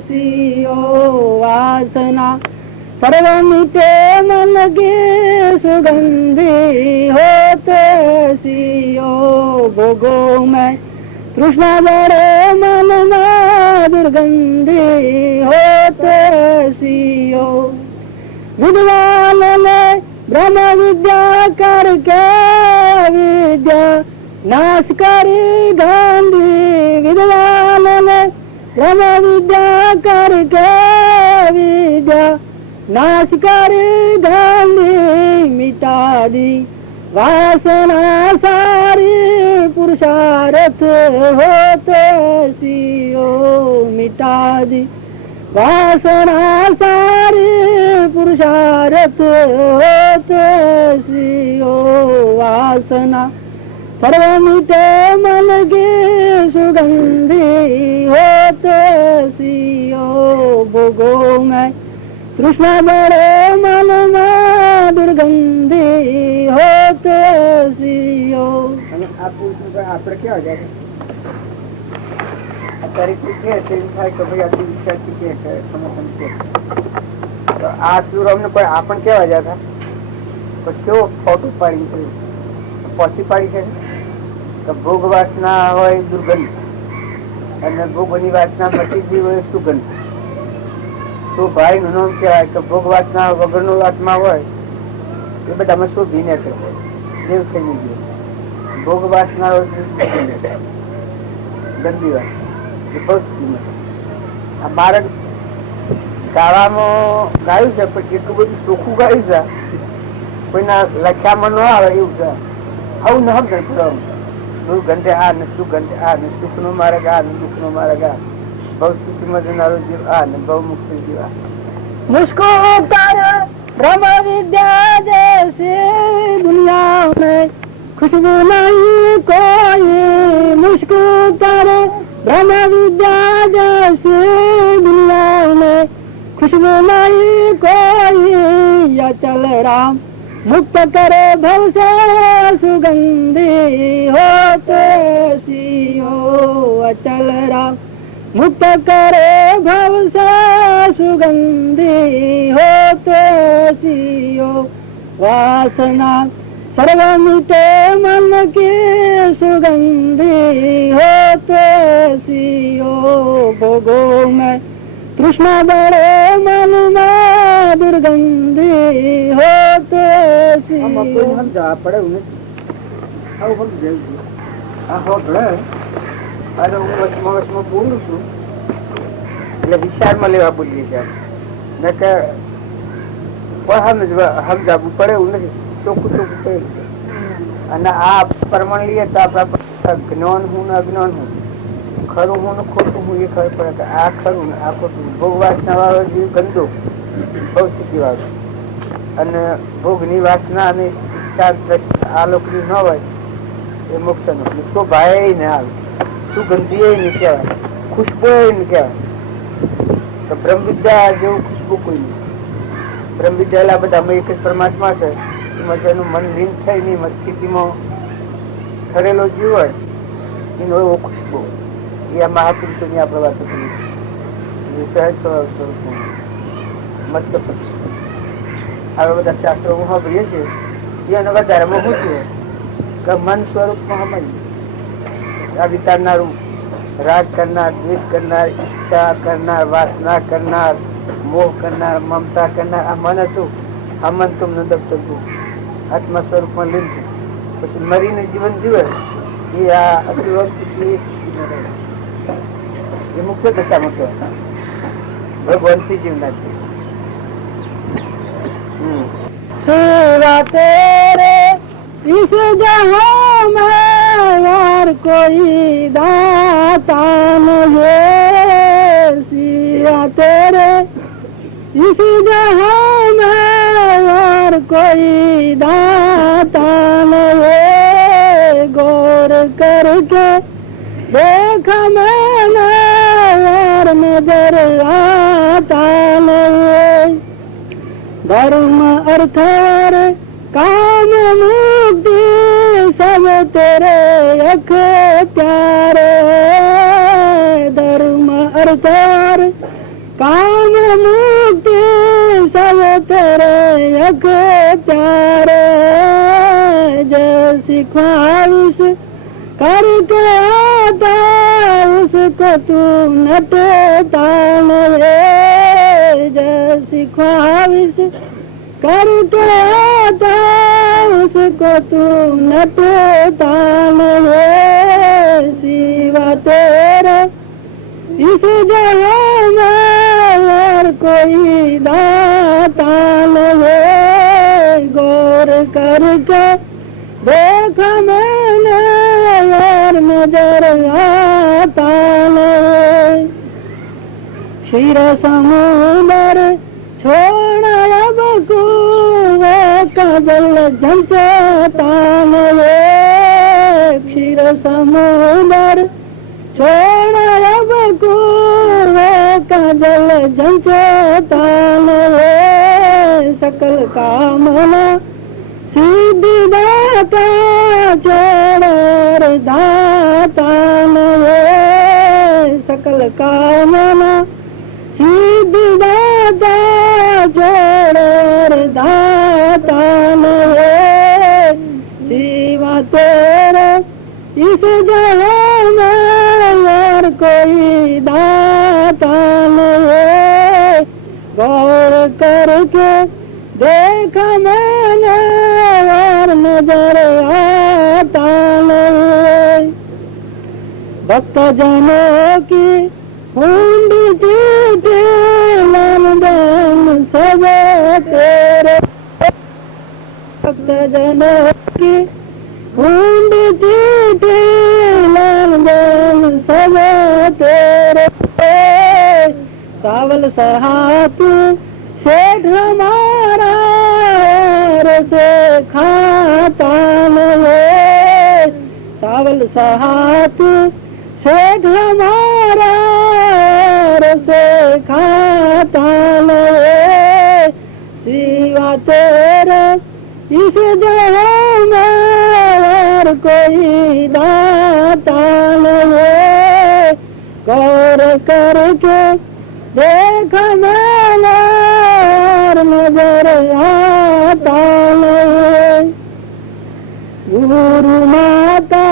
સિયો વાસના सर्व मिटे मन के सुगंधी होते सियो भोगो में तृष्णा बड़े मन में दुर्गंधी होते सियो विद्वान ने ब्रह्म विद्या करके विद्या नाश करी गांधी विद्वान ने ब्रह्म विद्या करके विद्या नाश करे गांधी मिटा दी वासना सारी पुरुषार्थ होते सियो मिटा दी वासना सारी पुरुषार्थ होते सियो वासना सर्व मिटे मन की सुगंधी होते सियो भोगो में तृष्णा बड़े मन में दुर्गंधी होते सियो આ પુરુષ આપણે કેવા જાય અત્યારે થાય કે ભાઈ આટલું વિચારથી કે સમર્થન છે તો આ સુર અમને કોઈ આપણ કેવા જતા કેવો ફોટો પાડી પછી પાડી છે કે ભોગ વાસના હોય દુર્ગંધ અને ભોગની વાસના મટી ગઈ હોય સુગંધ તો ભાઈ નું નામ કહેવાય કે ભોગ વાસના વગર નો આત્મા હોય એ બધામાં શોધી ને દેવ થઈ ગયું ભોગ વાસના ગંદી વાત એ બહુ આ બાળક ગાવામાં ગાયું છે પણ એટલું બધું ચોખ્ખું ગાયું છે કોઈના લખ્યામાં ન આવે એવું છે આવું ન સમજણ પડવાનું દુર્ગંધે આ ને સુગંધે આ ને સુખ નો માર્ગ આ ને દુઃખ નો માર્ગ આ બહુ સુખી જનારો જીવ આ ને બહુ મુક્તિ જીવ આ मुझको कर ब्रह्म विद्या जैसे दुनिया में खुशबू नहीं कोई मुझको कर ब्रह्म विद्या जैसे दुनिया में खुशबू नहीं कोई या चल राम मुक्त करे भव से सुगंधी होते सियो अचल राम मुक्त करे भव से सुगंधी होते सियो वासना सर्व मिटे मन की सुगंधी होते सियो भोगो में तृष्णा बड़े मन में दुर्गंधी होते सियो पड़े અરે હું વચમાં બોલું છું એટલે વિચારમાં લેવા બોલીએ છીએ કે સમજાવવું પડે એવું નથી ચોખ્ખું ચોખ્ખું કહ્યું છે અને આ પ્રમાણ લઈએ તો આપણા જ્ઞાન હું ને અજ્ઞાન હું ખરું હું ને ખોટું હું એ ખબર પડે કે આ ખરું ને આ ખોટું ભોગ વાસના વાળો જીવ ગંદો બહુ સ્થિતિ વાળો અને ભોગની વાસના અને આ લોકની ન હોય એ મોક્ષ નો તો ભાઈ ને આવે સુગંધી નહીં કહેવાય ખુશ્બુ નહીં કહેવાય તો બ્રહ્મ વિદ્યા જેવું ખુશ્બુ કોઈ નહીં બ્રહ્મ વિદ્યા એટલે બધા અમે એક જ પરમાત્મા છે એમાં જેનું મન લીન થાય નહીં સ્થિતિમાં ઠરેલો જીવ હોય એનો એવો ખુશ્બુ એ આ મહાપુરુષોની આપણે વાતો કરી સહજ સ્વરૂપ મસ્ત આવા બધા શાસ્ત્રો હું સાંભળીએ છીએ એને વધારેમાં શું છે કે મન સ્વરૂપમાં સમજીએ આ વિચારનારું રાગ કરનાર દ્વેષ કરનાર ઈચ્છા કરનાર વાસના કરનાર મોહ કરનાર મમતા કરનાર આ મન હતું આ મન તમને દબતું આત્મા સ્વરૂપમાં લીન છે પછી મરીને જીવન જીવે એ આ એ મુખ્ય દશામાં કહેવાય ભગવાનથી જીવના છે सेवा तेरे इस जहां में और कोई दाता नहीं, सिया तेरे इस जहां में और कोई दाता नहीं, गौर करके देख मैंने और नजर आता नहीं, धर्म अर्थ और काम मुक्ति सब तेरे अख प्यारे, धर्म अर्थ और काम मुक्ति सब तेरे अख प्यारे, जैसी ख्वाहिश करके आता उसको तू न टाले, जैसी ख्वाहिश करके आता उसको तू न टाले, सिवा तेरे इस जगह में और कोई दाता नहीं, गौर करके देख मैंने और नजर आता नहीं, क्षीर समुद्र छोड़ अब कुएं का जल झंझोता नहीं, क्षीर समुद्र छोड़ अब कुएं का जल झंझोता नहीं, सकल कामना सिद्धि दाता छोड़ दाता नहीं, सकल कामना सिद्धि दाता छोड़ दाता नहीं, सिवा तेरे इस जगह में और कोई दाता नहीं, गौर करके देख मैंने और नजर आता नहीं, भक्त जनों की हुंडी चीटी लेन सब तेरे, भक्त जनों की हुंडी चीटी लेन सब तेरे, सावल सहात सेठ हमारा से खाता नहीं, सावल सहात सेठ हमारा से खाता नहीं, सिवा तेरे इस जगह में और कोई दाता नहीं, गौर करके देख मैंने और नजर आता नहीं, गुरु माता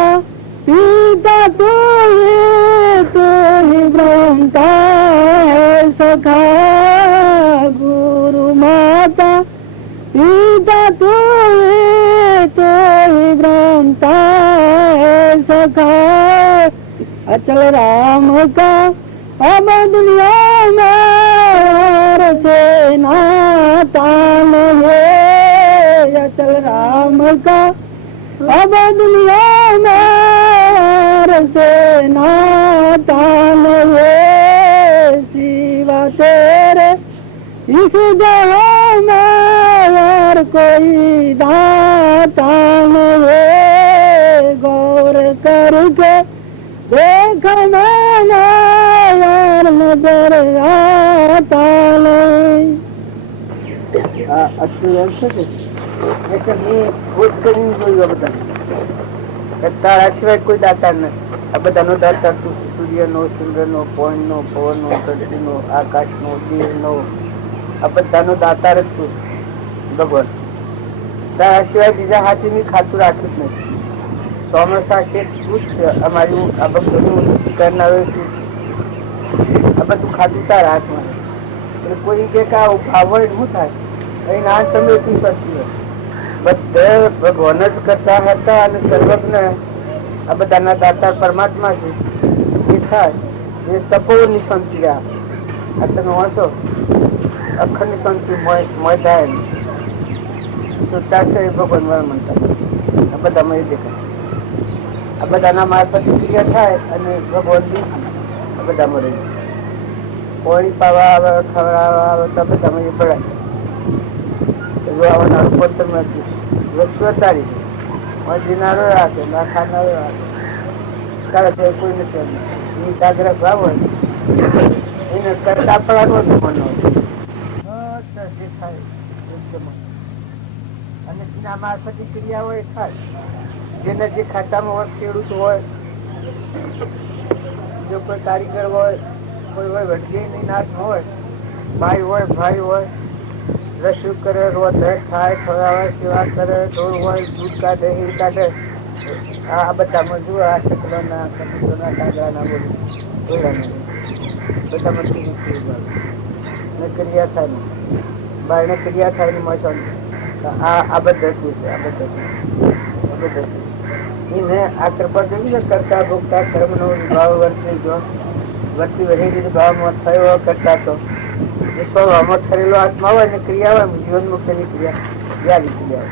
पिता तू ही ब्रह्मता है सखा, गुरु माता पिता तू ही ब्रह्मता है सखा, अचल राम का अब दुनिया में और से नाता नहीं, अचल राम का अब दुनिया में और से नाता नहीं, सिवा तेरे इस जगह में और कोई दाता नहीं, गौर करके देख मैंने और नजर आता नहीं. તારા સિવાય કોઈ દાતા નથી. આ બધાનો દાતા તું, સૂર્યનો, ચંદ્રનો, પવનનો, ધરતીનો, આકાશનો, દેહનો, આ બધાનો દાતાર જ તું ભગવાન. તારા સિવાય બીજા હાથીની ખાતું રાખ્યું જ નથી. ચોમાસા છે તું જ અમારી આ બધું કરનાર છું. આ બધું ખાતું તારા હાથમાં. એટલે કોઈ કે આવડ શું થાય એ ના તમે શું કરતી હોય. બધે ભગવાન જ કરતા હતા અને સર્વજ્ઞ આ બધાના દાતા પરમાત્મા છે. એ થાય એ તપોની શાંતિ આ તમે વાંચો અખંડ શાંતિ મય થાય. શુદ્ધાક્ષર ભગવાન વાળા મંત્ર આ બધામાં એ દેખાય. આ બધાના મારફત ક્રિયા થાય અને ભગવાન બી આ બધામાં રહી કોળી પાવા આવે ખવડાવવા આવે તો બધામાં એ ભળાય. આવવાના પોતર નથી વૃક્ષો તારી જીનારો રાખે ના ખાનારો રાખે તારે તો કોઈ નથી એની જાગ્રત ભાવ હોય એને કરતા પડવાનું હતું મનો દેખાય અને એના મારફત ક્રિયા હોય થાય. જેને જે ખાતામાં હોય ખેડૂત હોય જો કોઈ કારીગર હોય કોઈ હોય વડગીની નાથ હોય ભાઈ હોય રસોઈ કરે રોજ ખાય ખવડાવે સેવા કરે ઢોળ હોય દૂધ કાઢે હીર કાઢે આ બધામાં જુઓ આ ચકલોના કબૂતરોના કાગડાના બધું બધામાં ક્રિયા થાય બાળને ક્રિયા થાય ને મળતો આ પદ્ધતિ છે. આ પદ્ધતિ એને આ કૃપા જોઈ ને કરતા ભોગતા કર્મનો ભાવ વર્તી જો વર્તી વહી રીતે ભાવમાં થયો કરતા તો સ્વભાવમાં થયેલો આત્મા હોય ને ક્રિયા હોય જીવન મુક્તની ક્રિયા વ્યાલી ક્રિયા